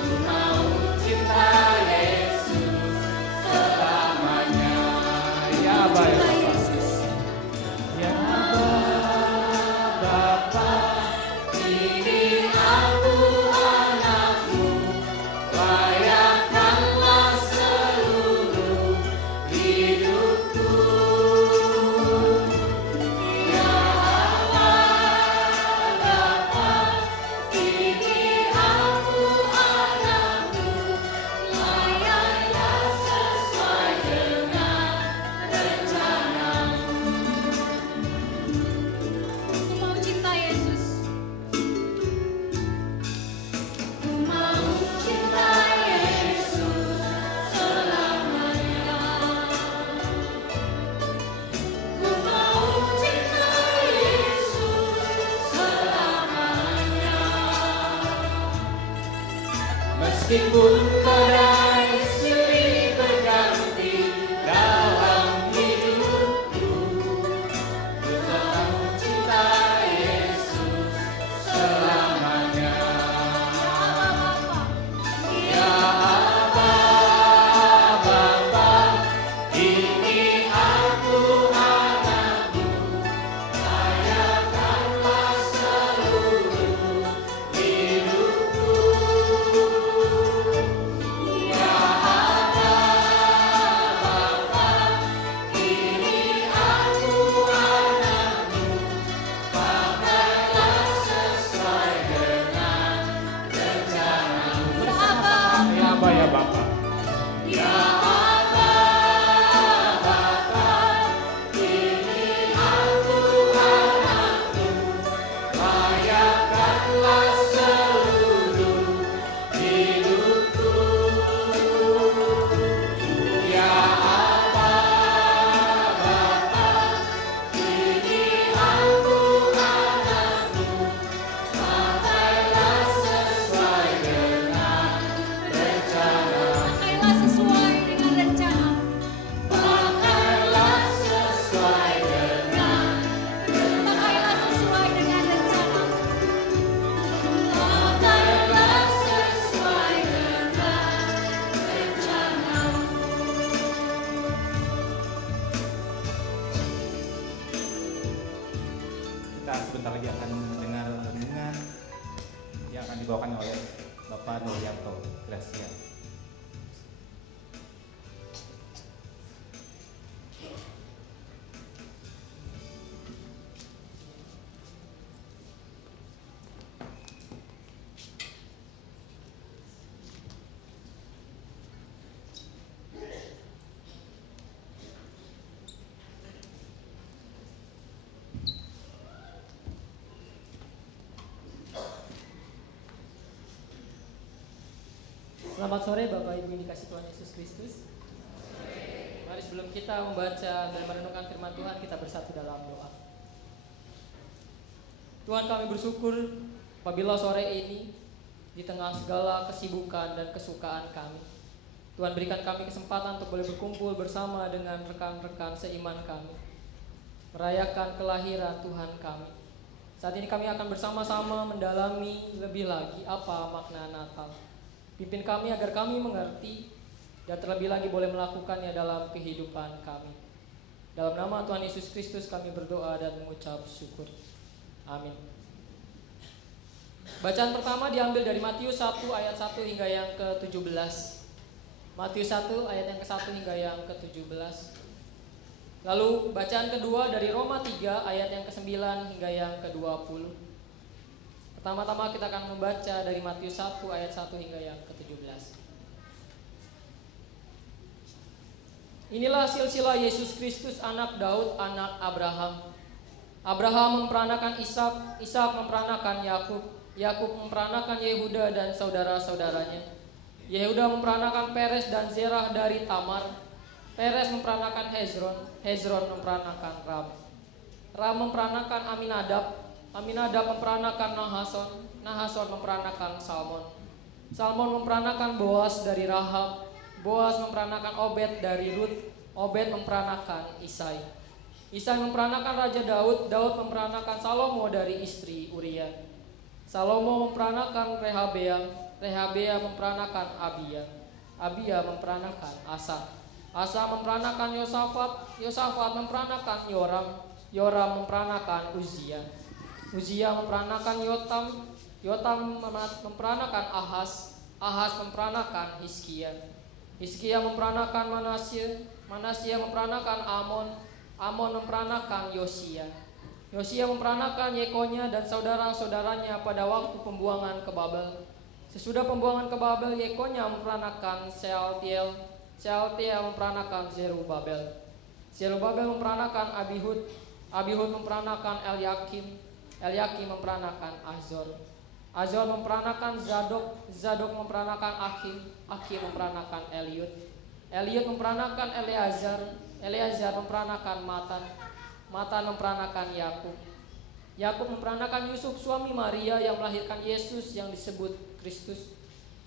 ku mau cinta Yesus selamanya. Ya baik. Ya Bapa, ini aku anakmu, layakkanlah seluruh hidupku. Ya Bapa, ini aku anakmu, layaklah sesuai dengan rencanamu. Ku mau cinta Yesus. Ku mau cinta Yesus selamanya. Ku mau cinta Yesus selamanya. Meskipun badai silih berganti dalam hidupku, ku tetap cinta Yesus selamanya. Ya Aba, Bapa, ini aku anakmu, layakkanlah seluruh hidupku. Ya Aba, Bapa, ini aku anakmu, pakailah sesuai dengan rencanamu. Ya Aba, ya Bapa. Ya Aba, Bapa, ini aku anakmu, layakkanlah seluruh hidupku. Ya Aba, Bapa, ini aku anakmu, pakailah sesuai dengan rencanamu. Gracia. Selamat sore Bapak Ibu yang dikasih Tuhan Yesus Kristus. Mari sebelum kita membaca dan merenungkan firman Tuhan, kita bersatu dalam doa. Tuhan, kami bersyukur apabila sore ini di tengah segala kesibukan dan kesukaan kami, Tuhan berikan kami kesempatan untuk boleh berkumpul bersama dengan rekan-rekan seiman kami, merayakan kelahiran Tuhan kami. Saat ini kami akan bersama-sama mendalami lebih lagi apa makna Natal. Pimpin kami agar kami mengerti dan terlebih lagi boleh melakukannya dalam kehidupan kami. Dalam nama Tuhan Yesus Kristus kami berdoa dan mengucap syukur. Amin. Bacaan pertama diambil dari Matius 1 ayat 1 hingga yang ke-17. Matius 1 ayat yang ke-1 hingga yang ke-17. Lalu bacaan kedua dari Roma 3 ayat yang ke-9 hingga yang ke-20. Pertama-tama kita akan membaca dari Matius 1 ayat 1 hingga yang ke-17. Inilah silsilah Yesus Kristus anak Daud, anak Abraham. Abraham memperanakan Ishak, Ishak memperanakan Yakub, Yakub memperanakan Yehuda dan saudara-saudaranya. Yehuda memperanakan Peres dan Zerah dari Tamar. Peres memperanakan Hezron, Hezron memperanakan Ram. Ram memperanakan Aminadab, Aminadab memperanakan Nahason, Nahason memperanakan Salmon. Salmon memperanakan Boas dari Rahab, Boas memperanakan Obed dari Rut, Obed memperanakan Isai. Isai memperanakan Raja Daud, Daud memperanakan Salomo dari istri Uria. Salomo memperanakan Rehabeam, Rehabeam memperanakan Abia, Abia memperanakan Asa. Asa memperanakan Yosafat, Yosafat memperanakan Yoram, Yoram memperanakan Uzia. Uzia memperanakan Yotam, Yotam memperanakan Ahaz, Ahaz memperanakan Hizkia. Hizkia memperanakan Manasya, Manasya memperanakan Amon, Amon memperanakan Yosia. Yosia memperanakan Yekonya dan saudara-saudaranya pada waktu pembuangan ke Babel. Sesudah pembuangan ke Babel, Yekonya memperanakan Sealtiel, Sealtiel memperanakan Zerubabel. Zerubabel memperanakan Abihud, Abihud memperanakan Eliakim, Eliakim memperanakan Azor, Azor memperanakan Zadok, Zadok memperanakan Akim, Akim memperanakan Eliud, Eliud memperanakan Eleazar, Eleazar memperanakan Matan, Matan memperanakan Yakub, Yakub memperanakan Yusuf suami Maria yang melahirkan Yesus yang disebut Kristus.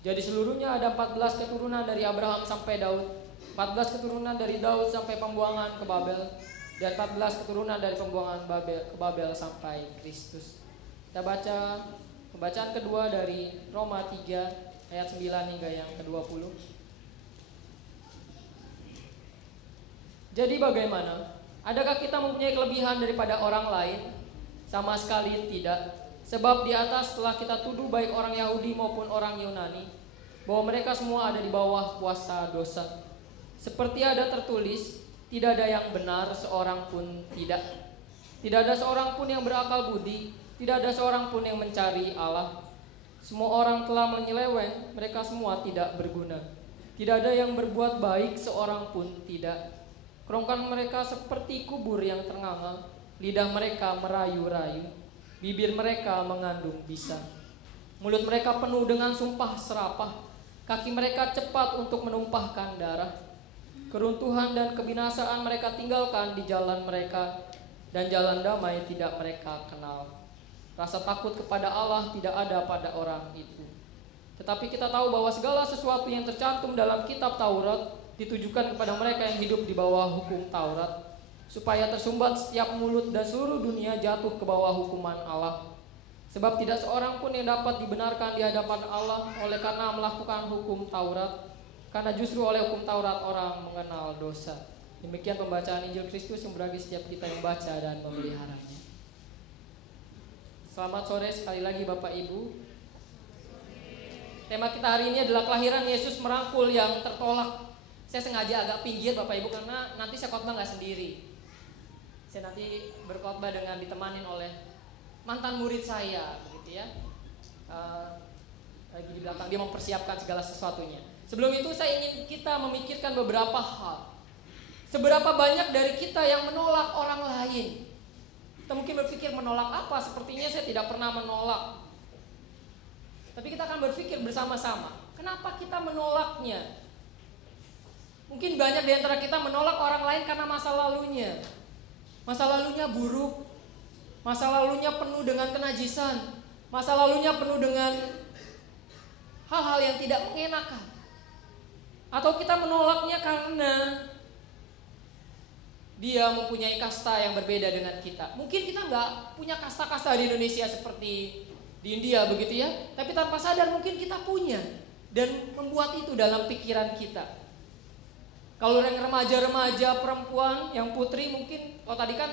Jadi seluruhnya ada 14 keturunan dari Abraham sampai Daud, 14 keturunan dari Daud sampai pembuangan ke Babel, dan 14 keturunan dari pembuangan ke Babel sampai Kristus. Kita baca pembacaan kedua dari Roma 3 ayat 9 hingga yang ke-20. Jadi bagaimana? Adakah kita mempunyai kelebihan daripada orang lain? Sama sekali tidak. Sebab di atas telah kita tuduh baik orang Yahudi maupun orang Yunani, bahwa mereka semua ada di bawah kuasa dosa. Seperti ada tertulis, tidak ada yang benar seorang pun tidak. Tidak ada seorang pun yang berakal budi, tidak ada seorang pun yang mencari Allah. Semua orang telah menyeleweng, mereka semua tidak berguna. Tidak ada yang berbuat baik seorang pun tidak. Kerongkongan mereka seperti kubur yang ternganga, lidah mereka merayu-rayu, bibir mereka mengandung bisa. Mulut mereka penuh dengan sumpah serapah, kaki mereka cepat untuk menumpahkan darah. Keruntuhan dan kebinasaan mereka tinggalkan di jalan mereka, dan jalan damai tidak mereka kenal. Rasa takut kepada Allah tidak ada pada orang itu. Tetapi kita tahu bahwa segala sesuatu yang tercantum dalam kitab Taurat ditujukan kepada mereka yang hidup di bawah hukum Taurat, supaya tersumbat setiap mulut dan seluruh dunia jatuh ke bawah hukuman Allah. Sebab tidak seorang pun yang dapat dibenarkan di hadapan Allah oleh karena melakukan hukum Taurat, karena justru oleh hukum Taurat orang mengenal dosa. Demikian pembacaan Injil Kristus yang beragi setiap kita yang membaca dan memeliharanya. Selamat sore sekali lagi Bapak Ibu. Tema kita hari ini adalah kelahiran Yesus merangkul yang tertolak. Saya sengaja agak pinggir Bapak Ibu karena nanti saya khotbah nggak sendiri. Saya nanti berkhotbah dengan ditemanin oleh mantan murid saya, begitu ya. Lagi di belakang dia mempersiapkan segala sesuatunya. Sebelum itu saya ingin kita memikirkan beberapa hal. Seberapa banyak dari kita yang menolak orang lain? Kita mungkin berpikir menolak apa? Sepertinya saya tidak pernah menolak. Tapi kita akan berpikir bersama-sama, kenapa kita menolaknya? Mungkin banyak di antara kita menolak orang lain karena masa lalunya. Masa lalunya buruk. Masa lalunya penuh dengan kenajisan. Masa lalunya penuh dengan hal-hal yang tidak mengenakan. Atau kita menolaknya karena dia mempunyai kasta yang berbeda dengan kita. Mungkin kita nggak punya kasta-kasta di Indonesia seperti di India begitu ya. Tapi tanpa sadar mungkin kita punya. Dan membuat itu dalam pikiran kita. Kalau yang remaja-remaja perempuan, yang putri mungkin, kalau tadi kan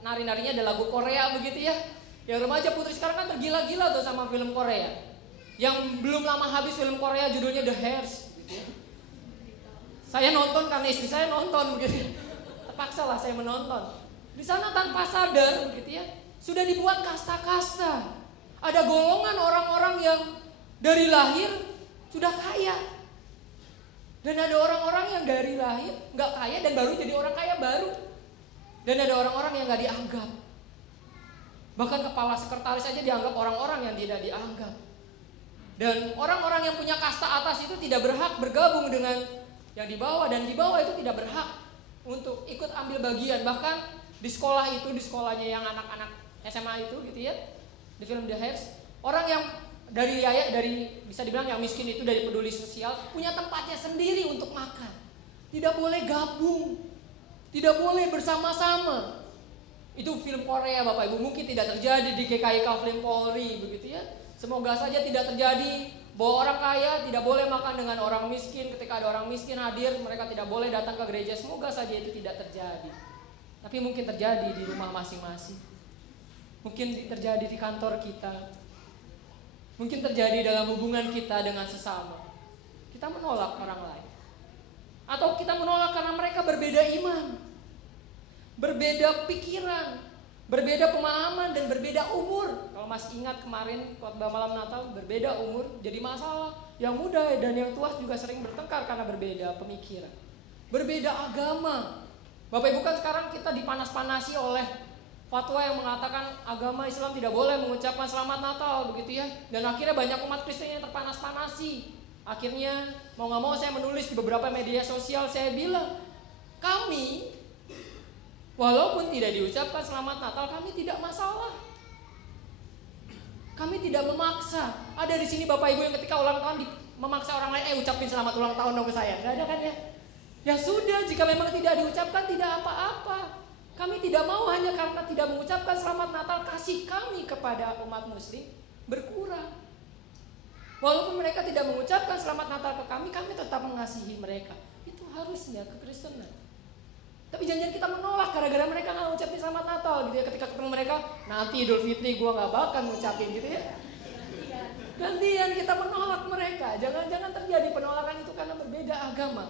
nari-narinya ada lagu Korea begitu ya. Yang remaja putri sekarang kan tergila-gila tuh sama film Korea. Yang belum lama habis film Korea judulnya The Hairs gitu ya. Saya nonton karena istri saya nonton begitu. Terpaksa lah saya menonton. Di sana tanpa sadar begitu ya, sudah dibuat kasta-kasta. Ada golongan orang-orang yang dari lahir sudah kaya. Dan ada orang-orang yang dari lahir nggak kaya dan baru jadi orang kaya baru. Dan ada orang-orang yang nggak dianggap. Bahkan kepala sekretaris aja dianggap orang-orang yang tidak dianggap. Dan orang-orang yang punya kasta atas itu tidak berhak bergabung dengan yang di bawah, dan di bawah itu tidak berhak untuk ikut ambil bagian. Bahkan di sekolah itu, di sekolahnya yang anak-anak SMA itu gitu ya, di film The Hairs, orang yang dari bisa dibilang yang miskin itu dari peduli sosial punya tempatnya sendiri untuk makan. Tidak boleh gabung, tidak boleh bersama-sama. Itu film Korea Bapak Ibu, mungkin tidak terjadi di GKI Kavling Polri begitu ya. Semoga saja tidak terjadi bahwa orang kaya tidak boleh makan dengan orang miskin. Ketika ada orang miskin hadir, mereka tidak boleh datang ke gereja. Semoga saja itu tidak terjadi. Tapi mungkin terjadi di rumah masing-masing. Mungkin terjadi di kantor kita. Mungkin terjadi dalam hubungan kita dengan sesama. Kita menolak orang lain. Atau kita menolak karena mereka berbeda iman, berbeda pikiran, berbeda pemahaman, dan berbeda umur. Kalau masih ingat kemarin khotbah malam Natal, berbeda umur jadi masalah. Yang muda dan yang tua juga sering bertengkar karena berbeda pemikiran, berbeda agama. Bapak Ibu kan sekarang kita dipanas-panasi oleh fatwa yang mengatakan agama Islam tidak boleh mengucapkan selamat Natal begitu ya. Dan akhirnya banyak umat Kristen yang terpanas-panasi. Akhirnya mau gak mau saya menulis di beberapa media sosial, saya bilang kami walaupun tidak diucapkan selamat Natal, kami tidak masalah. Kami tidak memaksa. Ada di sini Bapak Ibu yang ketika ulang tahun memaksa orang lain, ucapin selamat ulang tahun dong ke saya. Gak ada kan ya? Ya sudah, jika memang tidak diucapkan tidak apa-apa. Kami tidak mau hanya karena tidak mengucapkan selamat Natal, kasih kami kepada umat muslim berkurang. Walaupun mereka tidak mengucapkan selamat Natal ke kami tetap mengasihi mereka. Itu harusnya kekristenan. Tapi jangan kita menolak gara-gara mereka nggak ngucapin selamat Natal gitu ya. Ketika ketemu mereka, nanti Idul Fitri gue nggak bakal ngucapin gitu ya. Gantian kita menolak mereka. Jangan-jangan terjadi penolakan itu karena berbeda agama.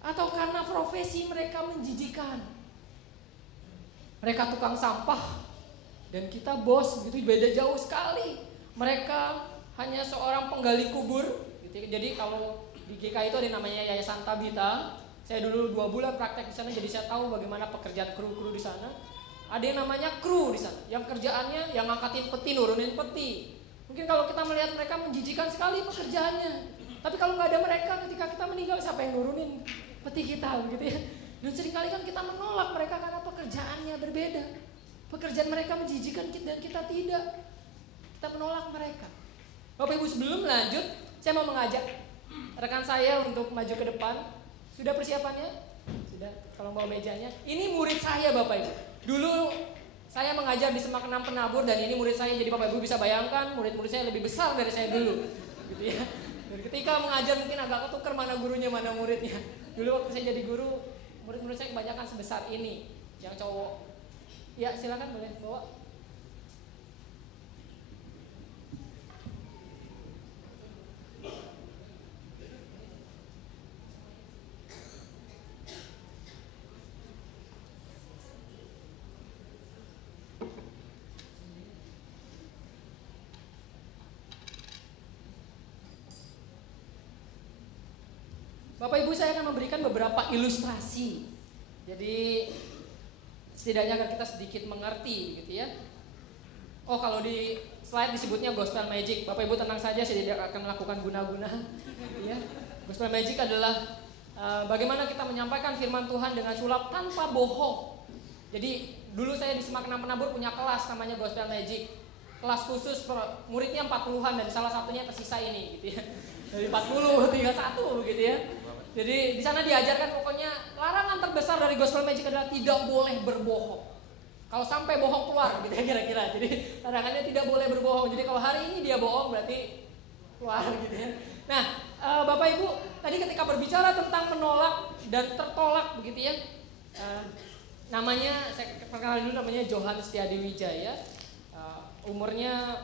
Atau karena profesi mereka menjijikan. Mereka tukang sampah dan kita bos, gitu beda jauh sekali. Mereka hanya seorang penggali kubur gitu. Jadi kalau di GKI itu ada namanya Yayasan Tabita. Saya dulu 2 bulan praktek di sana, jadi saya tahu bagaimana pekerjaan kru-kru di sana. Ada yang namanya kru di sana, yang kerjaannya yang ngangkatin peti, nurunin peti. Mungkin kalau kita melihat mereka menjijikan sekali pekerjaannya. Tapi kalau nggak ada mereka, ketika kita meninggal siapa yang nurunin peti kita gitu ya. Dan seringkali kan kita menolak mereka karena pekerjaannya berbeda. Pekerjaan mereka menjijikan kita dan kita tidak. Kita menolak mereka. Bapak Ibu sebelum lanjut, saya mau mengajak rekan saya untuk maju ke depan. Sudah persiapannya? Sudah, kalau bawa mejanya. Ini murid saya Bapak Ibu. Dulu saya mengajar di Semak 6 Penabur dan ini murid saya. Jadi Bapak Ibu bisa bayangkan murid-murid saya lebih besar dari saya dulu. Gitu ya. Dan ketika mengajar mungkin agak ketukar mana gurunya, mana muridnya. Dulu waktu saya jadi guru, murid-murid saya kebanyakan sebesar ini, yang cowok. Ya silakan boleh bawa. Bapak Ibu saya akan memberikan beberapa ilustrasi. Jadi setidaknya agar kita sedikit mengerti gitu ya. Oh, kalau di slide disebutnya gospel magic. Bapak Ibu tenang saja, saya tidak akan melakukan guna-guna. Ya. Gospel magic adalah bagaimana kita menyampaikan firman Tuhan dengan sulap tanpa bohong. Jadi dulu saya di Semak Enam Penabur punya kelas namanya gospel magic. Kelas khusus muridnya 40-an dan salah satunya tersisa ini gitu ya. Dari 40 31 gitu ya. Jadi di sana diajarkan pokoknya larangan terbesar dari gospel magic adalah tidak boleh berbohong. Kalau sampai bohong keluar gitu ya kira-kira. Jadi larangannya tidak boleh berbohong. Jadi kalau hari ini dia bohong berarti keluar gitu ya. Nah, Bapak Ibu tadi ketika berbicara tentang menolak dan tertolak begitu ya. Namanya saya perkenalkan dulu, namanya Johan Setiadi Wijaya. Umurnya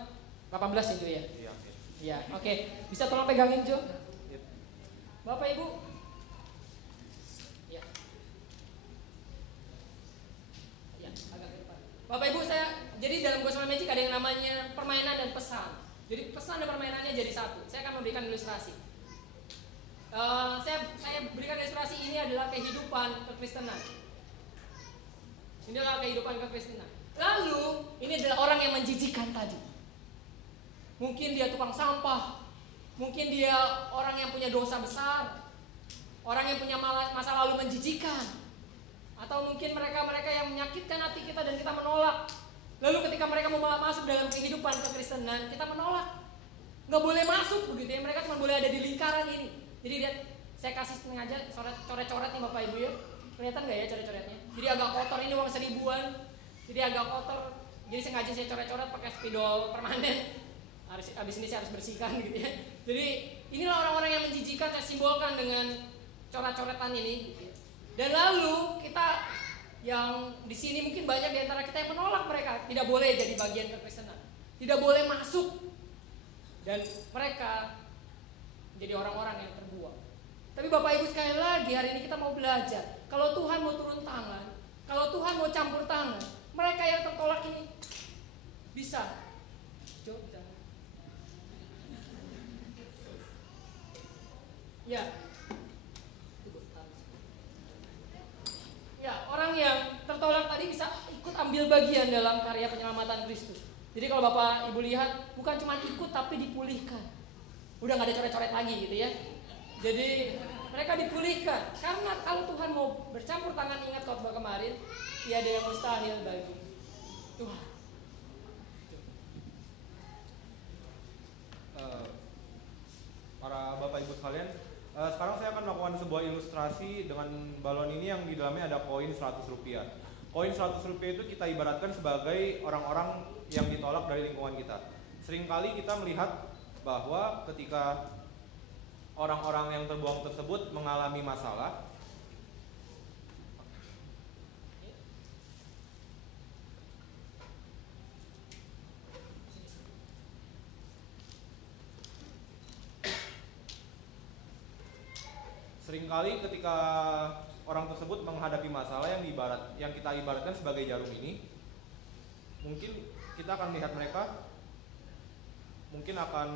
18 itu ya. Iya. Ya, oke. Bisa tolong pegangin Jo. Bapak Ibu. Ya. Ya, agak ke depan. Bapak Ibu saya, jadi dalam gospel magic ada yang namanya permainan dan pesan. Jadi pesan dan permainannya jadi satu. Saya akan memberikan ilustrasi. Saya berikan ilustrasi ini adalah kehidupan kekristenan. Ini adalah kehidupan kekristenan. Lalu ini adalah orang yang menjijikan tadi. Mungkin dia tukang sampah, mungkin dia orang yang punya dosa besar, orang yang punya masa lalu menjijikan, atau mungkin mereka yang menyakitkan hati kita dan kita menolak. Lalu ketika mereka mau masuk dalam kehidupan kekristenan, kita menolak. Nggak boleh masuk begitu ya, mereka cuma boleh ada di lingkaran ini. Jadi lihat, saya kasih sengaja coret-coret nih Bapak Ibu ya. Kelihatan nggak ya coret-coretnya? Jadi agak kotor, ini uang 1000-an. Jadi agak kotor. Jadi sengaja saya coret-coret pakai spidol permanen. Abis ini saya harus bersihkan gitu ya. Jadi inilah orang-orang yang menjijikan, saya simbolkan dengan coret-coretan ini. Gitu ya. Dan lalu kita yang di sini mungkin banyak di antara kita yang menolak mereka, tidak boleh jadi bagian kekristenan, tidak boleh masuk, dan mereka menjadi orang-orang yang terbuang. Tapi Bapak Ibu sekali lagi hari ini kita mau belajar, kalau Tuhan mau turun tangan, kalau Tuhan mau campur tangan, mereka yang tertolak ini bisa. Ya. Ya, orang yang tertolak tadi bisa ikut ambil bagian dalam karya penyelamatan Kristus. Jadi kalau Bapak Ibu lihat, bukan cuma ikut tapi dipulihkan. Udah gak ada coret-coret lagi gitu ya. Jadi mereka dipulihkan. Karena kalau Tuhan mau bercampur tangan, ingat khotbah kemarin, tiada yang mustahil bagi Tuhan. Para Bapak Ibu sekalian, sekarang saya akan melakukan sebuah ilustrasi dengan balon ini yang di dalamnya ada koin 100 rupiah. Koin 100 rupiah itu kita ibaratkan sebagai orang-orang yang ditolak dari lingkungan kita. Seringkali kita melihat bahwa ketika orang-orang yang terbuang tersebut mengalami masalah, seringkali ketika orang tersebut menghadapi masalah yang kita ibaratkan sebagai jarum ini, mungkin kita akan melihat mereka mungkin akan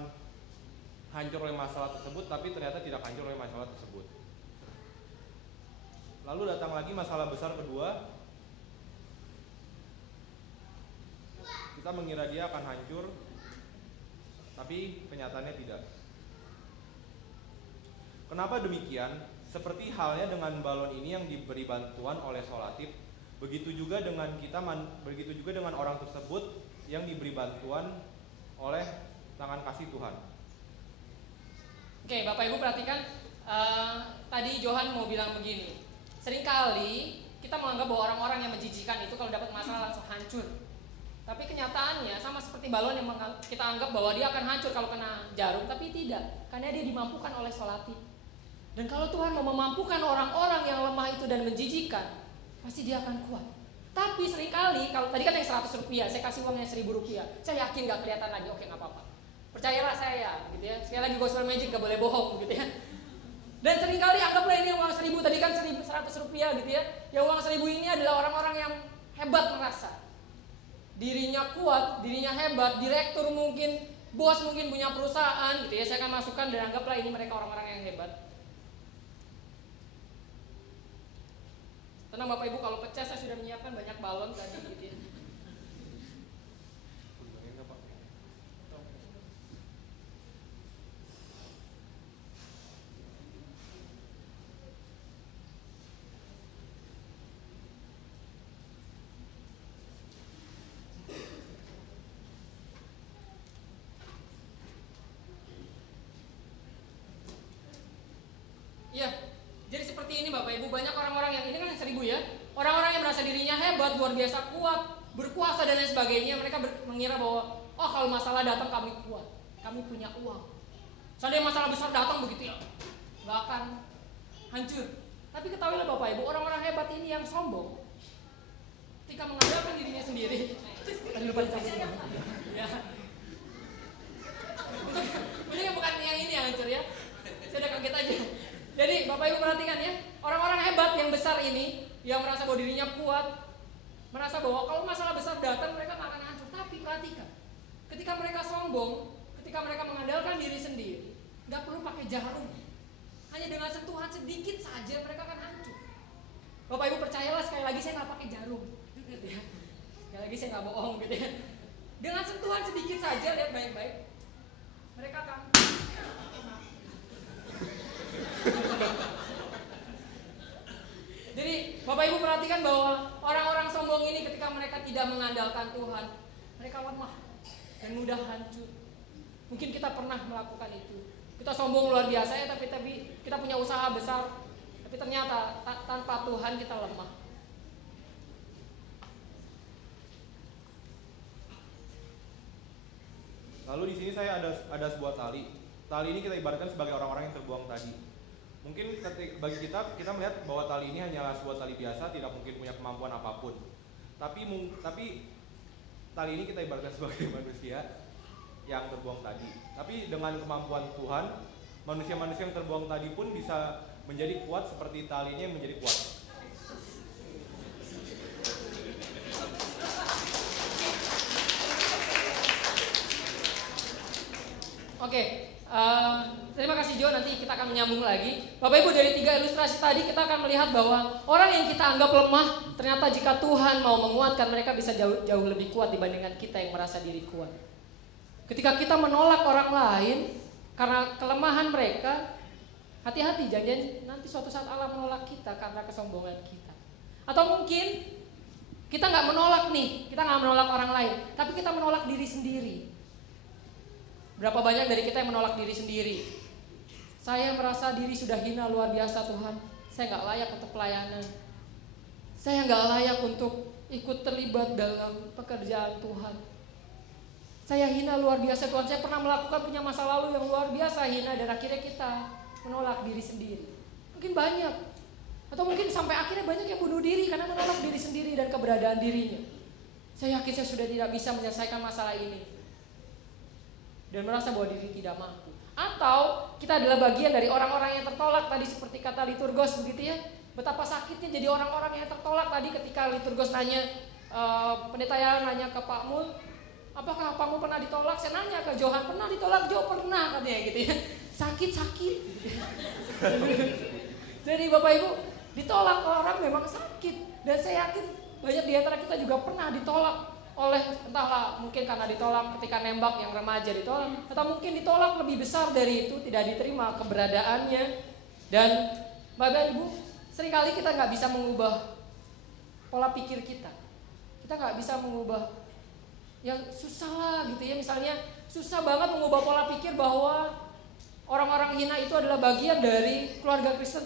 hancur oleh masalah tersebut, tapi ternyata tidak hancur oleh masalah tersebut. Lalu datang lagi masalah besar kedua, kita mengira dia akan hancur, tapi kenyataannya tidak. Kenapa demikian? Seperti halnya dengan balon ini yang diberi bantuan oleh Solatif, begitu juga dengan orang tersebut yang diberi bantuan oleh tangan kasih Tuhan. Oke, Bapak Ibu perhatikan, tadi Johan mau bilang begini. Seringkali kita menganggap bahwa orang-orang yang menjijikan itu kalau dapat masalah langsung hancur. Tapi kenyataannya sama seperti balon yang kita anggap bahwa dia akan hancur kalau kena jarum, tapi tidak, karena dia dimampukan oleh Solatif. Dan kalau Tuhan mau memampukan orang-orang yang lemah itu dan menjijikan, pasti dia akan kuat. Tapi seringkali, kalau tadi kan yang 100 rupiah, saya kasih uangnya 1000 rupiah, saya yakin gak kelihatan lagi, oke gak apa-apa. Percayalah saya, gitu ya. Sekali lagi gospel magic gak boleh bohong, gitu ya. Dan seringkali anggaplah ini uang 1000, tadi kan 100 rupiah gitu ya. Yang uang 1000 ini adalah orang-orang yang hebat merasa. Dirinya kuat, dirinya hebat, direktur mungkin, bos mungkin punya perusahaan gitu ya. Saya akan masukkan dan anggaplah ini mereka orang-orang yang hebat. Tenang Bapak Ibu, kalau pecah saya sudah menyiapkan banyak balon tadi gitu ya. Iya, jadi seperti ini Bapak Ibu, banyak orang-orang yang ini kan 1000 ya. Orang-orang yang merasa dirinya hebat, luar biasa kuat, berkuasa dan lain sebagainya. Mereka mengira bahwa, oh kalau masalah datang kami kuat, kami punya uang. Seandainya masalah besar datang begitu ya, nggak akan hancur. Tapi ketahuilah Bapak Ibu, orang-orang hebat ini yang sombong, ketika mengandalkan dirinya sendiri, tadi lupa dicabut ya. Ini bukan yang ini yang hancur ya. Saya udah kaget aja. Jadi Bapak Ibu perhatikan ya, orang-orang hebat yang besar ini, yang merasa bahwa dirinya kuat, merasa bahwa kalau masalah besar datang mereka nggak akan hancur. Tapi perhatikan, ketika mereka sombong, ketika mereka mengandalkan diri sendiri, nggak perlu pakai jarum, hanya dengan sentuhan sedikit saja mereka akan hancur. Bapak Ibu percayalah, sekali lagi saya nggak pakai jarum, gitu ya. Sekali lagi saya nggak bohong gitu ya. Dengan sentuhan sedikit saja, lihat baik-baik, mereka akan Jadi Bapak Ibu perhatikan bahwa orang-orang sombong ini ketika mereka tidak mengandalkan Tuhan, mereka lemah dan mudah hancur. Mungkin kita pernah melakukan itu. Kita sombong luar biasa ya, tapi kita punya usaha besar, tapi ternyata tanpa Tuhan kita lemah. Lalu di sini saya ada sebuah tali. Tali ini kita ibaratkan sebagai orang-orang yang terbuang tadi. Mungkin bagi kita melihat bahwa tali ini hanyalah sebuah tali biasa, tidak mungkin punya kemampuan apapun. Tapi tali ini kita ibaratkan sebagai manusia yang terbuang tadi. Tapi dengan kemampuan Tuhan, manusia-manusia yang terbuang tadi pun bisa menjadi kuat seperti tali ini yang menjadi kuat. Oke, terima kasih Jo, nanti kita akan menyambung lagi. Bapak Ibu, dari 3 ilustrasi tadi kita akan melihat bahwa orang yang kita anggap lemah, ternyata jika Tuhan mau menguatkan mereka bisa jauh lebih kuat dibandingkan kita yang merasa diri kuat. Ketika kita menolak orang lain karena kelemahan mereka, hati-hati, jangan nanti suatu saat Allah menolak kita karena kesombongan kita. Atau mungkin kita nggak menolak nih, kita nggak menolak orang lain, tapi kita menolak diri sendiri. Berapa banyak dari kita yang menolak diri sendiri? Saya merasa diri sudah hina luar biasa Tuhan. Saya nggak layak untuk pelayanan. Saya nggak layak untuk ikut terlibat dalam pekerjaan Tuhan. Saya hina luar biasa Tuhan. Saya pernah melakukan punya masa lalu yang luar biasa hina, dan akhirnya kita menolak diri sendiri. Mungkin banyak, atau mungkin sampai akhirnya banyak yang bunuh diri karena menolak diri sendiri dan keberadaan dirinya. Saya yakin saya sudah tidak bisa menyelesaikan masalah ini dan merasa bahwa diri tidak mampu. Atau kita adalah bagian dari orang-orang yang tertolak tadi, seperti kata liturgos begitu ya. Betapa sakitnya jadi orang-orang yang tertolak tadi ketika liturgos nanya, pendeta ya nanya ke Pak Mul, apakah Pak Mul pernah ditolak? Saya nanya ke Johan, pernah ditolak? Jo pernah katanya gitu ya. Sakit-sakit. Jadi Bapak Ibu, ditolak orang memang sakit. Dan saya yakin banyak di antara kita juga pernah ditolak oleh, entahlah mungkin karena ditolak ketika nembak yang remaja ditolak, atau mungkin ditolak lebih besar dari itu, tidak diterima keberadaannya. Dan Bapak Ibu, seringkali kita nggak bisa mengubah pola pikir kita. Kita nggak bisa mengubah, yang susah lah gitu ya. Misalnya susah banget mengubah pola pikir bahwa orang-orang hina itu adalah bagian dari keluarga Kristen.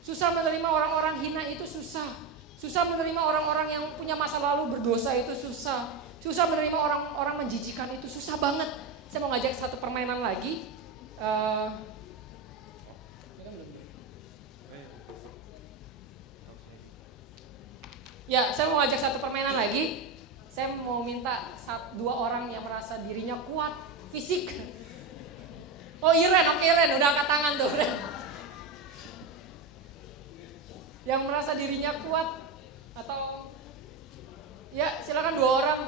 Susah menerima orang-orang hina itu susah. Susah menerima orang-orang yang punya masa lalu berdosa itu susah. Susah menerima orang-orang menjijikan itu susah banget. Saya mau ngajak satu permainan lagi. Ya, saya mau ngajak satu permainan lagi. Saya mau minta 2 orang yang merasa dirinya kuat fisik. Oh Iren, oke Iren, udah angkat tangan tuh. Yang merasa dirinya kuat, atau ya silakan 2 orang.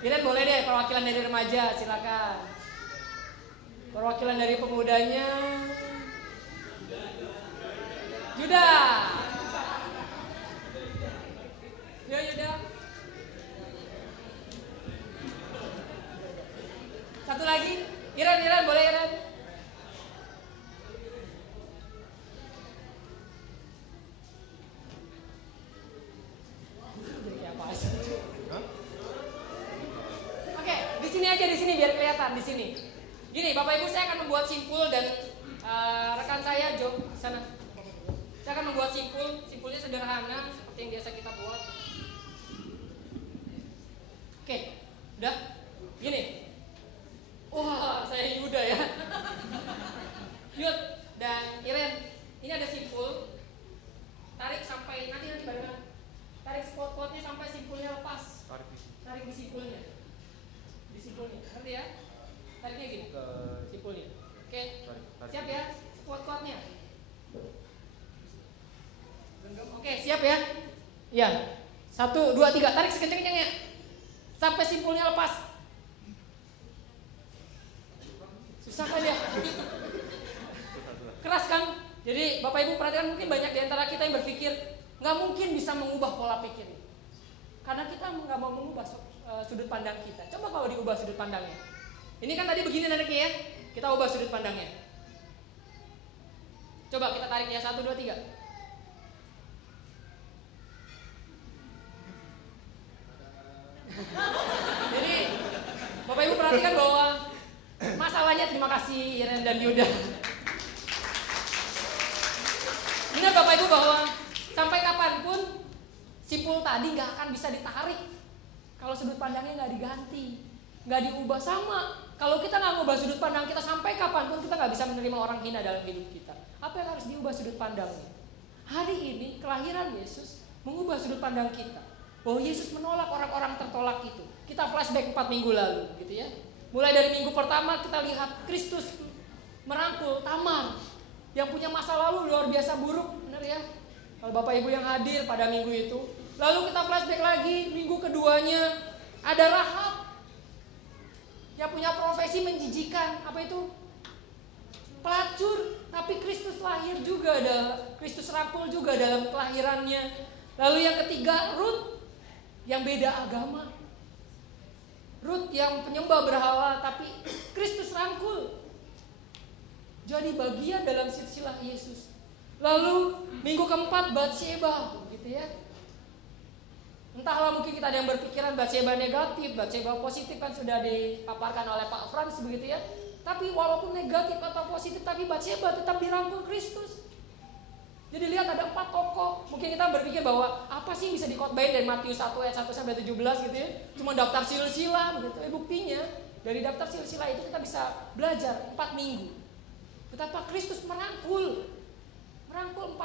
Iren boleh deh, perwakilan dari remaja silakan. Perwakilan dari pemudanya. Yuda. Ya Yuda. Satu lagi. Iren boleh Iren. Oke, di sini aja biar kelihatan di sini. Gini, Bapak Ibu saya akan membuat simpul dan rekan saya Jo sana. Saya akan membuat simpulnya sederhana seperti yang biasa kita buat. Oke, udah? Gini. Wah, saya Yuda ya. Yud dan Iren, ini ada simpul. Tarik sampai nanti barengan. Tarik spot-spotnya sampai simpulnya lepas. Tarik di simpulnya. Ngerti ya? Tariknya gini. Simpulnya. Oke. Siap ya? Spot-spotnya. Oke, siap ya? Iya. 1, 2, 3. Tarik sekencang-kencangnya. Sampai simpulnya lepas. Susah kan ya? Keras kan? Jadi Bapak Ibu perhatikan, mungkin banyak di antara kita yang berpikir nggak mungkin bisa mengubah pola pikir. Karena kita nggak mau mengubah sudut pandang kita. Coba kalau diubah sudut pandangnya. Ini kan tadi begini nanti ya. Kita ubah sudut pandangnya. Coba kita tarik ya. 1, 2, 3. Jadi Bapak Ibu perhatikan bahwa masalahnya, terima kasih Iren dan Yuda. Ingat Bapak Ibu bahwa sampai kapanpun simpul tadi nggak akan bisa ditarik kalau sudut pandangnya nggak diganti, nggak diubah. Sama kalau kita nggak ngubah sudut pandang kita, sampai kapanpun kita nggak bisa menerima orang hina dalam hidup kita. Apa yang harus diubah sudut pandangnya? Hari ini kelahiran Yesus mengubah sudut pandang kita, bahwa Yesus menolak orang-orang tertolak itu. Kita flashback 4 minggu lalu gitu ya. Mulai dari minggu pertama kita lihat Kristus merangkul Tamar yang punya masa lalu luar biasa buruk, benar ya? Kalau Bapak Ibu yang hadir pada minggu itu. Lalu kita flashback lagi, minggu keduanya ada Rahab yang punya profesi menjijikan. Apa itu? Pelacur. Tapi Kristus lahir juga, ada Kristus rangkul juga dalam kelahirannya. Lalu yang ketiga Rut yang beda agama. Rut yang penyembah berhala, tapi Kristus rangkul. Jadi bagian dalam silsilah Yesus. Lalu minggu keempat Batsheba, gitu ya. Entahlah, mungkin kita ada yang berpikiran Batsheba negatif, Batsheba positif, kan sudah dipaparkan oleh Pak Frans begitu ya. Tapi walaupun negatif atau positif, tapi Batsheba tetap dirangkul Kristus. Jadi lihat ada 4 tokoh. Mungkin kita berpikir bahwa apa sih bisa dikhotbahin dari Matius 1 ayat 1 sampai 17 gitu ya. Cuma daftar silsilah begitu. Buktinya dari daftar silsilah itu kita bisa belajar 4 minggu. Betapa Kristus merangkul 4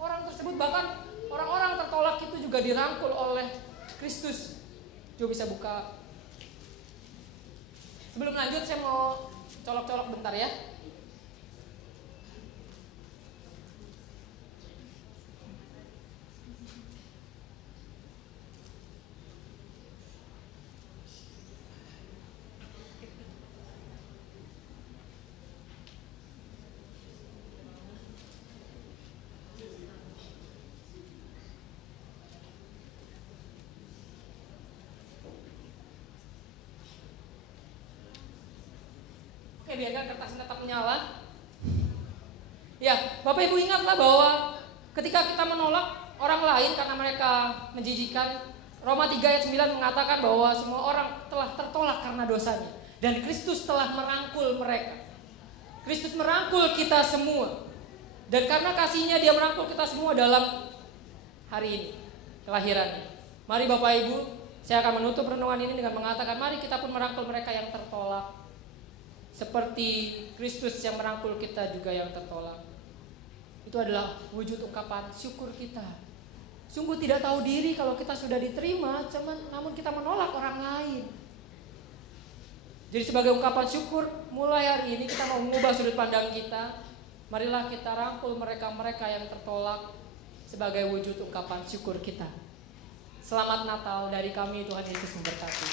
orang tersebut. Bahkan orang-orang tertolak itu juga dirangkul oleh Kristus. Coba bisa buka. Sebelum lanjut saya mau colok-colok bentar ya. Biarkan kertasnya tetap menyala. Ya, Bapak Ibu ingatlah bahwa ketika kita menolak orang lain karena mereka menjijikan, Roma 3 ayat 9 mengatakan bahwa semua orang telah tertolak karena dosanya, dan Kristus telah merangkul mereka. Kristus merangkul kita semua, dan karena kasihnya Dia merangkul kita semua dalam hari ini, kelahirannya. Mari Bapak Ibu, saya akan menutup renungan ini dengan mengatakan, mari kita pun merangkul mereka yang tertolak, seperti Kristus yang merangkul kita juga yang tertolak. Itu adalah wujud ungkapan syukur kita. Sungguh tidak tahu diri kalau kita sudah diterima, namun kita menolak orang lain. Jadi sebagai ungkapan syukur, mulai hari ini kita mau mengubah sudut pandang kita. Marilah kita rangkul mereka-mereka yang tertolak sebagai wujud ungkapan syukur kita. Selamat Natal dari kami, Tuhan Yesus memberkati.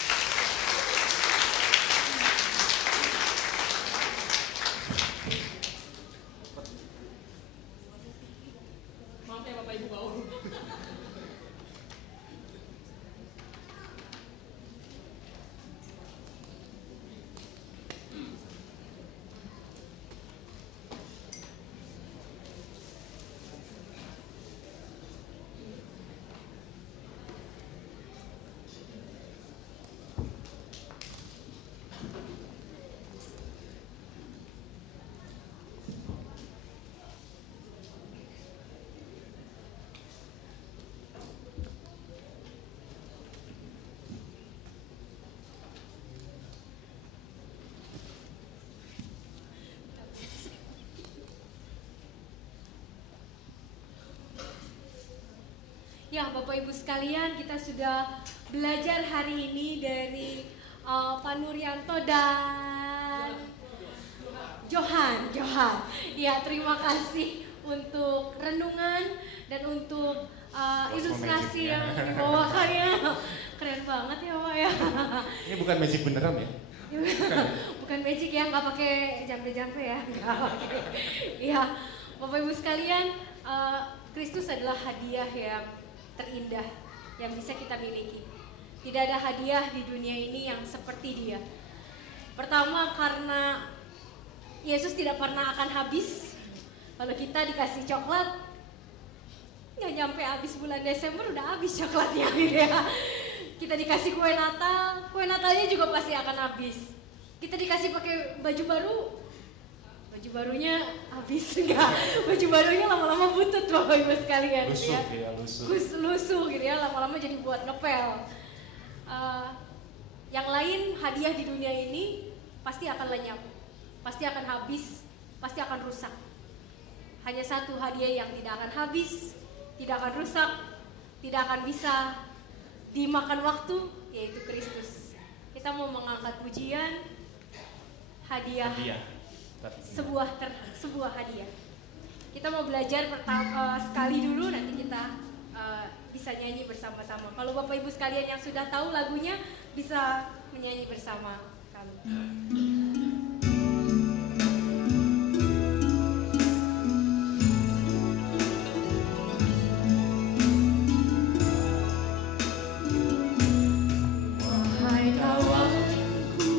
Ya, Bapak Ibu sekalian, kita sudah belajar hari ini dari Pak Nuryanto dan Johan. Ya, terima kasih untuk renungan dan untuk ilustrasi yang dibawakannya. Keren banget ya, Pak ya. Ini bukan magic beneran ya? Bukan magic ya, nggak pakai jampe-jampe ya. Ya, Bapak Ibu sekalian, Kristus adalah hadiah yang terindah yang bisa kita miliki. Tidak ada hadiah di dunia ini yang seperti Dia. Pertama, karena Yesus tidak pernah akan habis. Kalau kita dikasih coklat, nggak nyampe habis bulan Desember udah habis coklatnya gitu ya. Kita dikasih kue Natal, kue Natalnya juga pasti akan habis. Kita dikasih pakai baju baru, baju barunya habis enggak? Baju barunya lama-lama butut Bapak Ibu sekalian gitu ya. Lusuh gitu ya, lama-lama jadi buat ngepel. Yang lain hadiah di dunia ini pasti akan lenyap, pasti akan habis, pasti akan rusak. Hanya satu hadiah yang tidak akan habis, tidak akan rusak, tidak akan bisa dimakan waktu, yaitu Kristus. Kita mau mengangkat pujian, hadiah. Sebuah hadiah. Kita mau belajar sekali dulu, nanti kita bisa nyanyi bersama-sama. Kalau Bapak Ibu sekalian yang sudah tahu lagunya bisa menyanyi bersama kami. Wahai kawanku,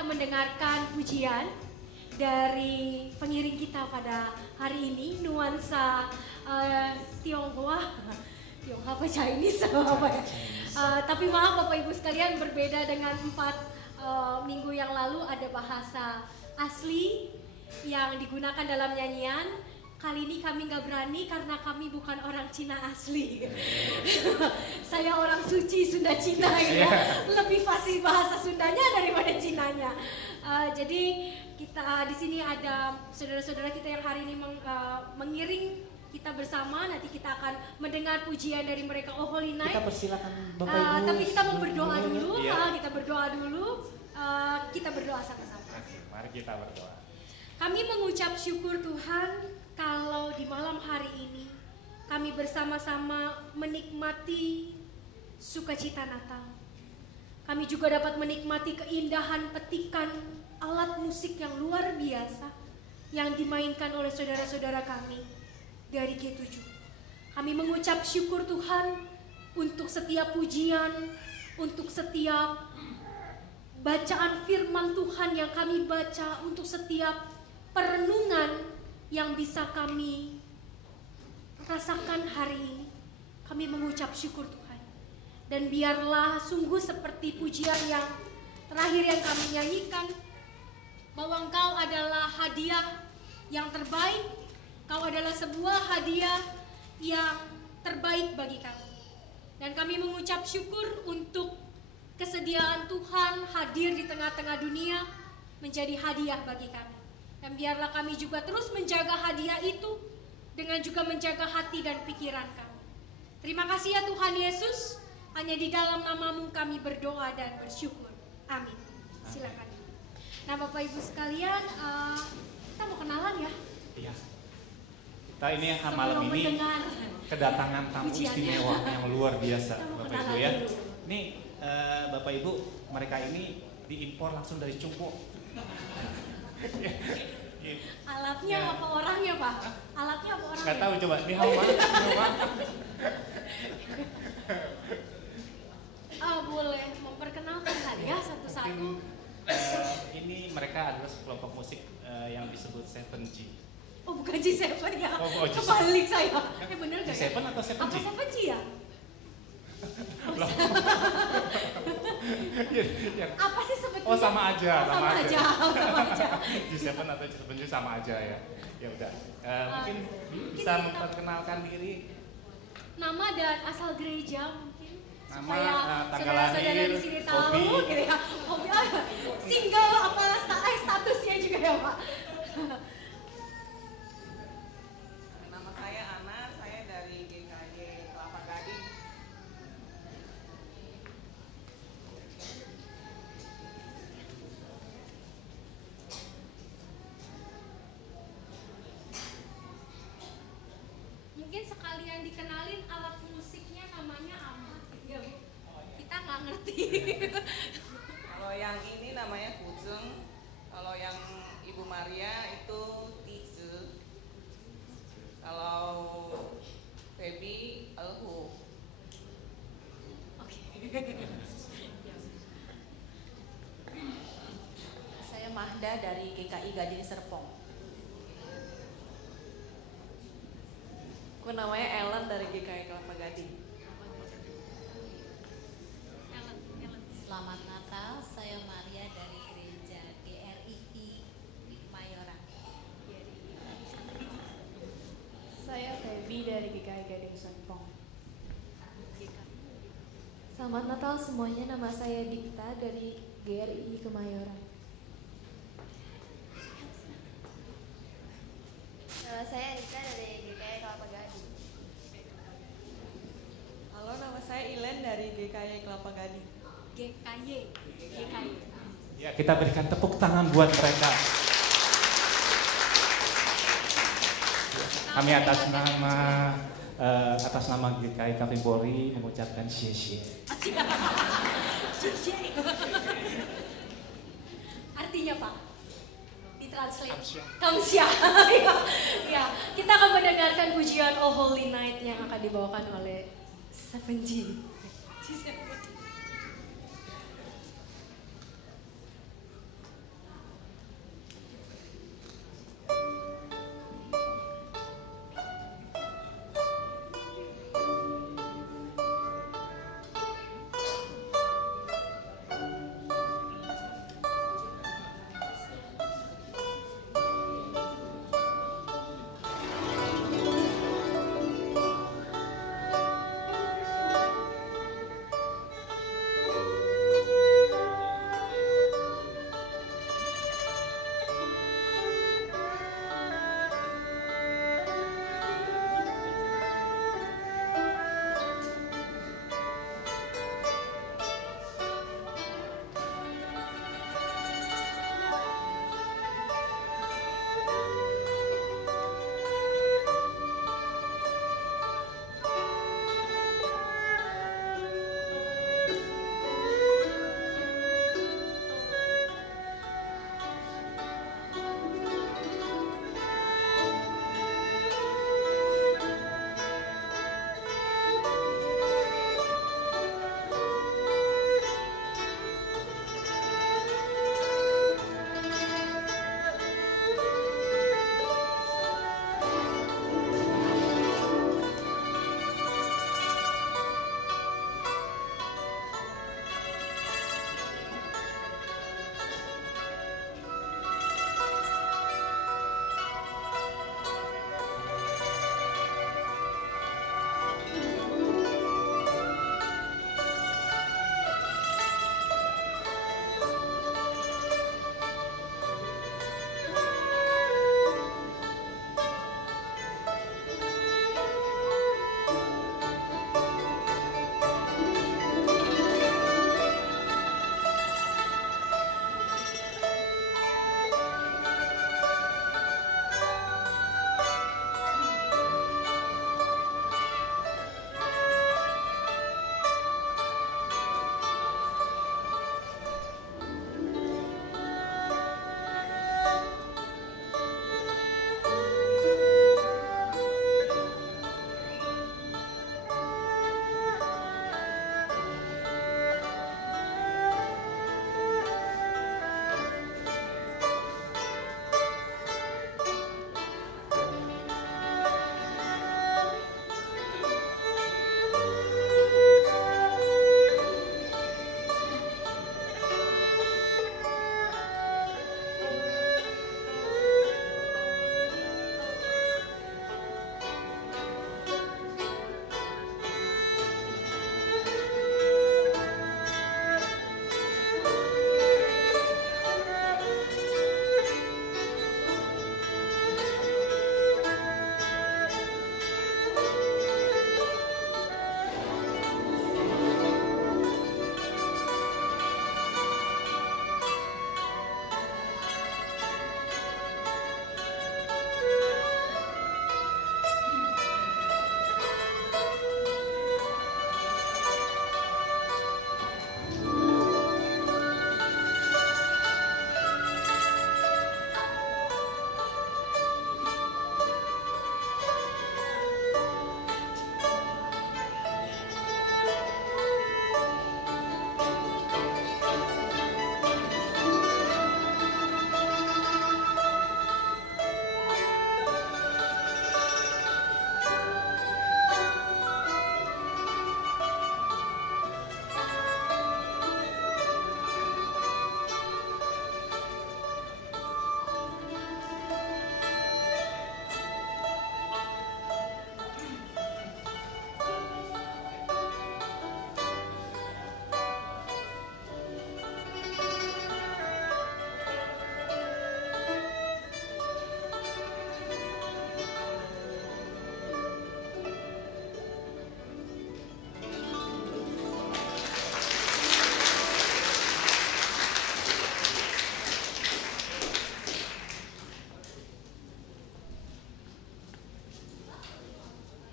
akan mendengarkan pujian dari pengiring kita pada hari ini, nuansa Tionghoa apa Chinese apa ya? Tapi maaf Bapak Ibu sekalian, berbeda dengan 4 minggu yang lalu, ada bahasa asli yang digunakan dalam nyanyian. Kali ini kami nggak berani karena kami bukan orang Cina asli. Saya orang suci Sunda Cina ya. Lebih fasih bahasa Sundanya daripada Cinanya. Jadi kita di sini ada saudara-saudara kita yang hari ini mengiring kita bersama. Nanti kita akan mendengar pujian dari mereka, Oh Holy Night. Kita persilakan Bapak Ibu. Tapi kita mau berdoa dulu. Iya. Kita berdoa dulu. Kita berdoa sama-sama. Mari kita berdoa. Kami mengucap syukur Tuhan kalau di malam hari ini kami bersama-sama menikmati sukacita Natal. Kami juga dapat menikmati keindahan petikan alat musik yang luar biasa yang dimainkan oleh saudara-saudara kami dari G7. Kami mengucap syukur Tuhan untuk setiap pujian, untuk setiap bacaan firman Tuhan yang kami baca, untuk setiap perenungan yang bisa kami rasakan hari ini. Kami mengucap syukur Tuhan. Dan biarlah sungguh seperti pujian yang terakhir yang kami nyanyikan, bahwa Engkau adalah hadiah yang terbaik, Kau adalah sebuah hadiah yang terbaik bagi kami. Dan kami mengucap syukur untuk kesediaan Tuhan hadir di tengah-tengah dunia menjadi hadiah bagi kami. Dan biarlah kami juga terus menjaga hadiah itu dengan juga menjaga hati dan pikiran kami. Terima kasih ya Tuhan Yesus, hanya di dalam nama-Mu kami berdoa dan bersyukur. Amin. Silakan. Nah Bapak Ibu sekalian, kita mau kenalan ya. Iya. Kita ini malam ini kedatangan tamu istimewa yang luar biasa, Bapak Ibu ya. Ini Bapak Ibu, mereka ini diimpor langsung dari Cungpo. Alatnya apa orangnya Pak? Alatnya apa orangnya? Nggak tahu, coba ini coba. Boleh memperkenalkan kali ya satu-satu. Ini mereka adalah sekelompok musik yang disebut 7G. Oh bukan G7 ya? Oh, G7. Kebalik saya. Bener gak G7 ya? atau 7G? Apa 7G ya? Apa sih sebetulnya? Oh sama aja, sama aja. G7 atau 7G sama aja ya. Ya udah. Mungkin bisa memperkenalkan diri. Nama dan asal gereja mungkin. Nama, supaya tanggal saudara-saudara lahir, di sini tahu hobi. gitu ya. Hobi single apa statusnya juga ya Pak. Nama saya Ana, saya dari GKJ Kelapa Gading. Mungkin sekalian dikenalin alat musiknya namanya apa? Ya Bu, kita nggak ngerti. Kalau yang ini namanya Kujeng, kalau yang Ibu Maria itu Tizu, kalau Baby Elhu. Oke. Saya Mahda dari GKI Gading Serpong. Aku namanya Ellen dari GKI Kelapa Gading. Selamat Natal, saya Maria dari gereja GRII Mayoran. Saya Feby dari GKI Gading Serpong. Selamat Natal semuanya, nama saya Dipta dari GRII Kemayoran. Nama saya Rika dari GKI Kelapa Gading. Halo, nama saya Ilen dari GKI Kelapa Gading. GKY. Ya, kita berikan tepuk tangan buat mereka. Kami atas nama GKI Kapolri mengucapkan xie-xie. Artinya Pak? Ditranslate. Kamsia. Ya, kita akan mendengarkan pujian Oh Holy Night yang akan dibawakan oleh 7G.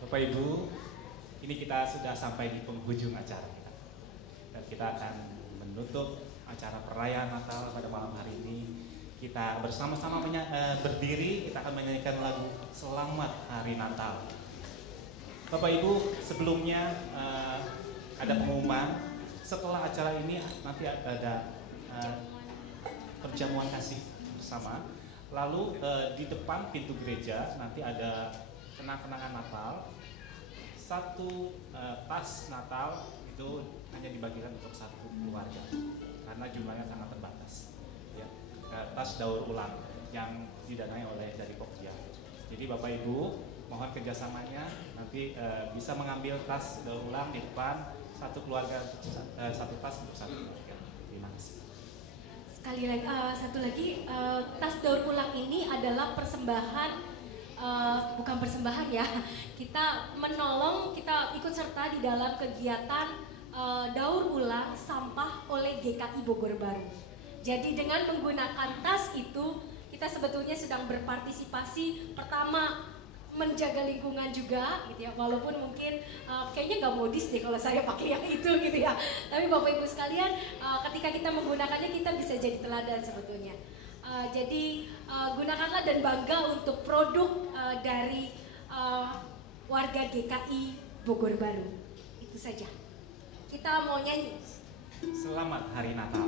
Bapak Ibu, ini kita sudah sampai di penghujung acara kita. Dan kita akan menutup acara perayaan Natal pada malam hari ini. Kita bersama-sama berdiri, kita akan menyanyikan lagu Selamat Hari Natal. Bapak Ibu, sebelumnya ada pengumuman. Setelah acara ini nanti ada perjamuan kasih bersama. Lalu di depan pintu gereja nanti ada kenang-kenangan Natal. Satu tas Natal itu hanya dibagikan untuk satu keluarga karena jumlahnya sangat terbatas. Ya, tas daur ulang yang didanai oleh dari Pokja. Jadi Bapak Ibu mohon kerjasamanya nanti bisa mengambil tas daur ulang di depan satu keluarga satu tas untuk satu keluarga. Terima kasih. Sekali lagi satu lagi tas daur ulang ini adalah persembahan bukan persembahan ya. Kita menolong, kita ikut serta di dalam kegiatan daur ulang sampah oleh GKI Bogor Baru. Jadi dengan menggunakan tas itu kita sebetulnya sedang berpartisipasi pertama menjaga lingkungan juga gitu ya, walaupun mungkin kayaknya nggak modis deh kalau saya pakai yang itu gitu ya, tapi Bapak Ibu sekalian ketika kita menggunakannya kita bisa jadi teladan sebetulnya. Jadi gunakanlah dan bangga untuk produk dari warga GKI Bogor Baru. Itu saja. Kita mau nyanyi. Selamat Hari Natal.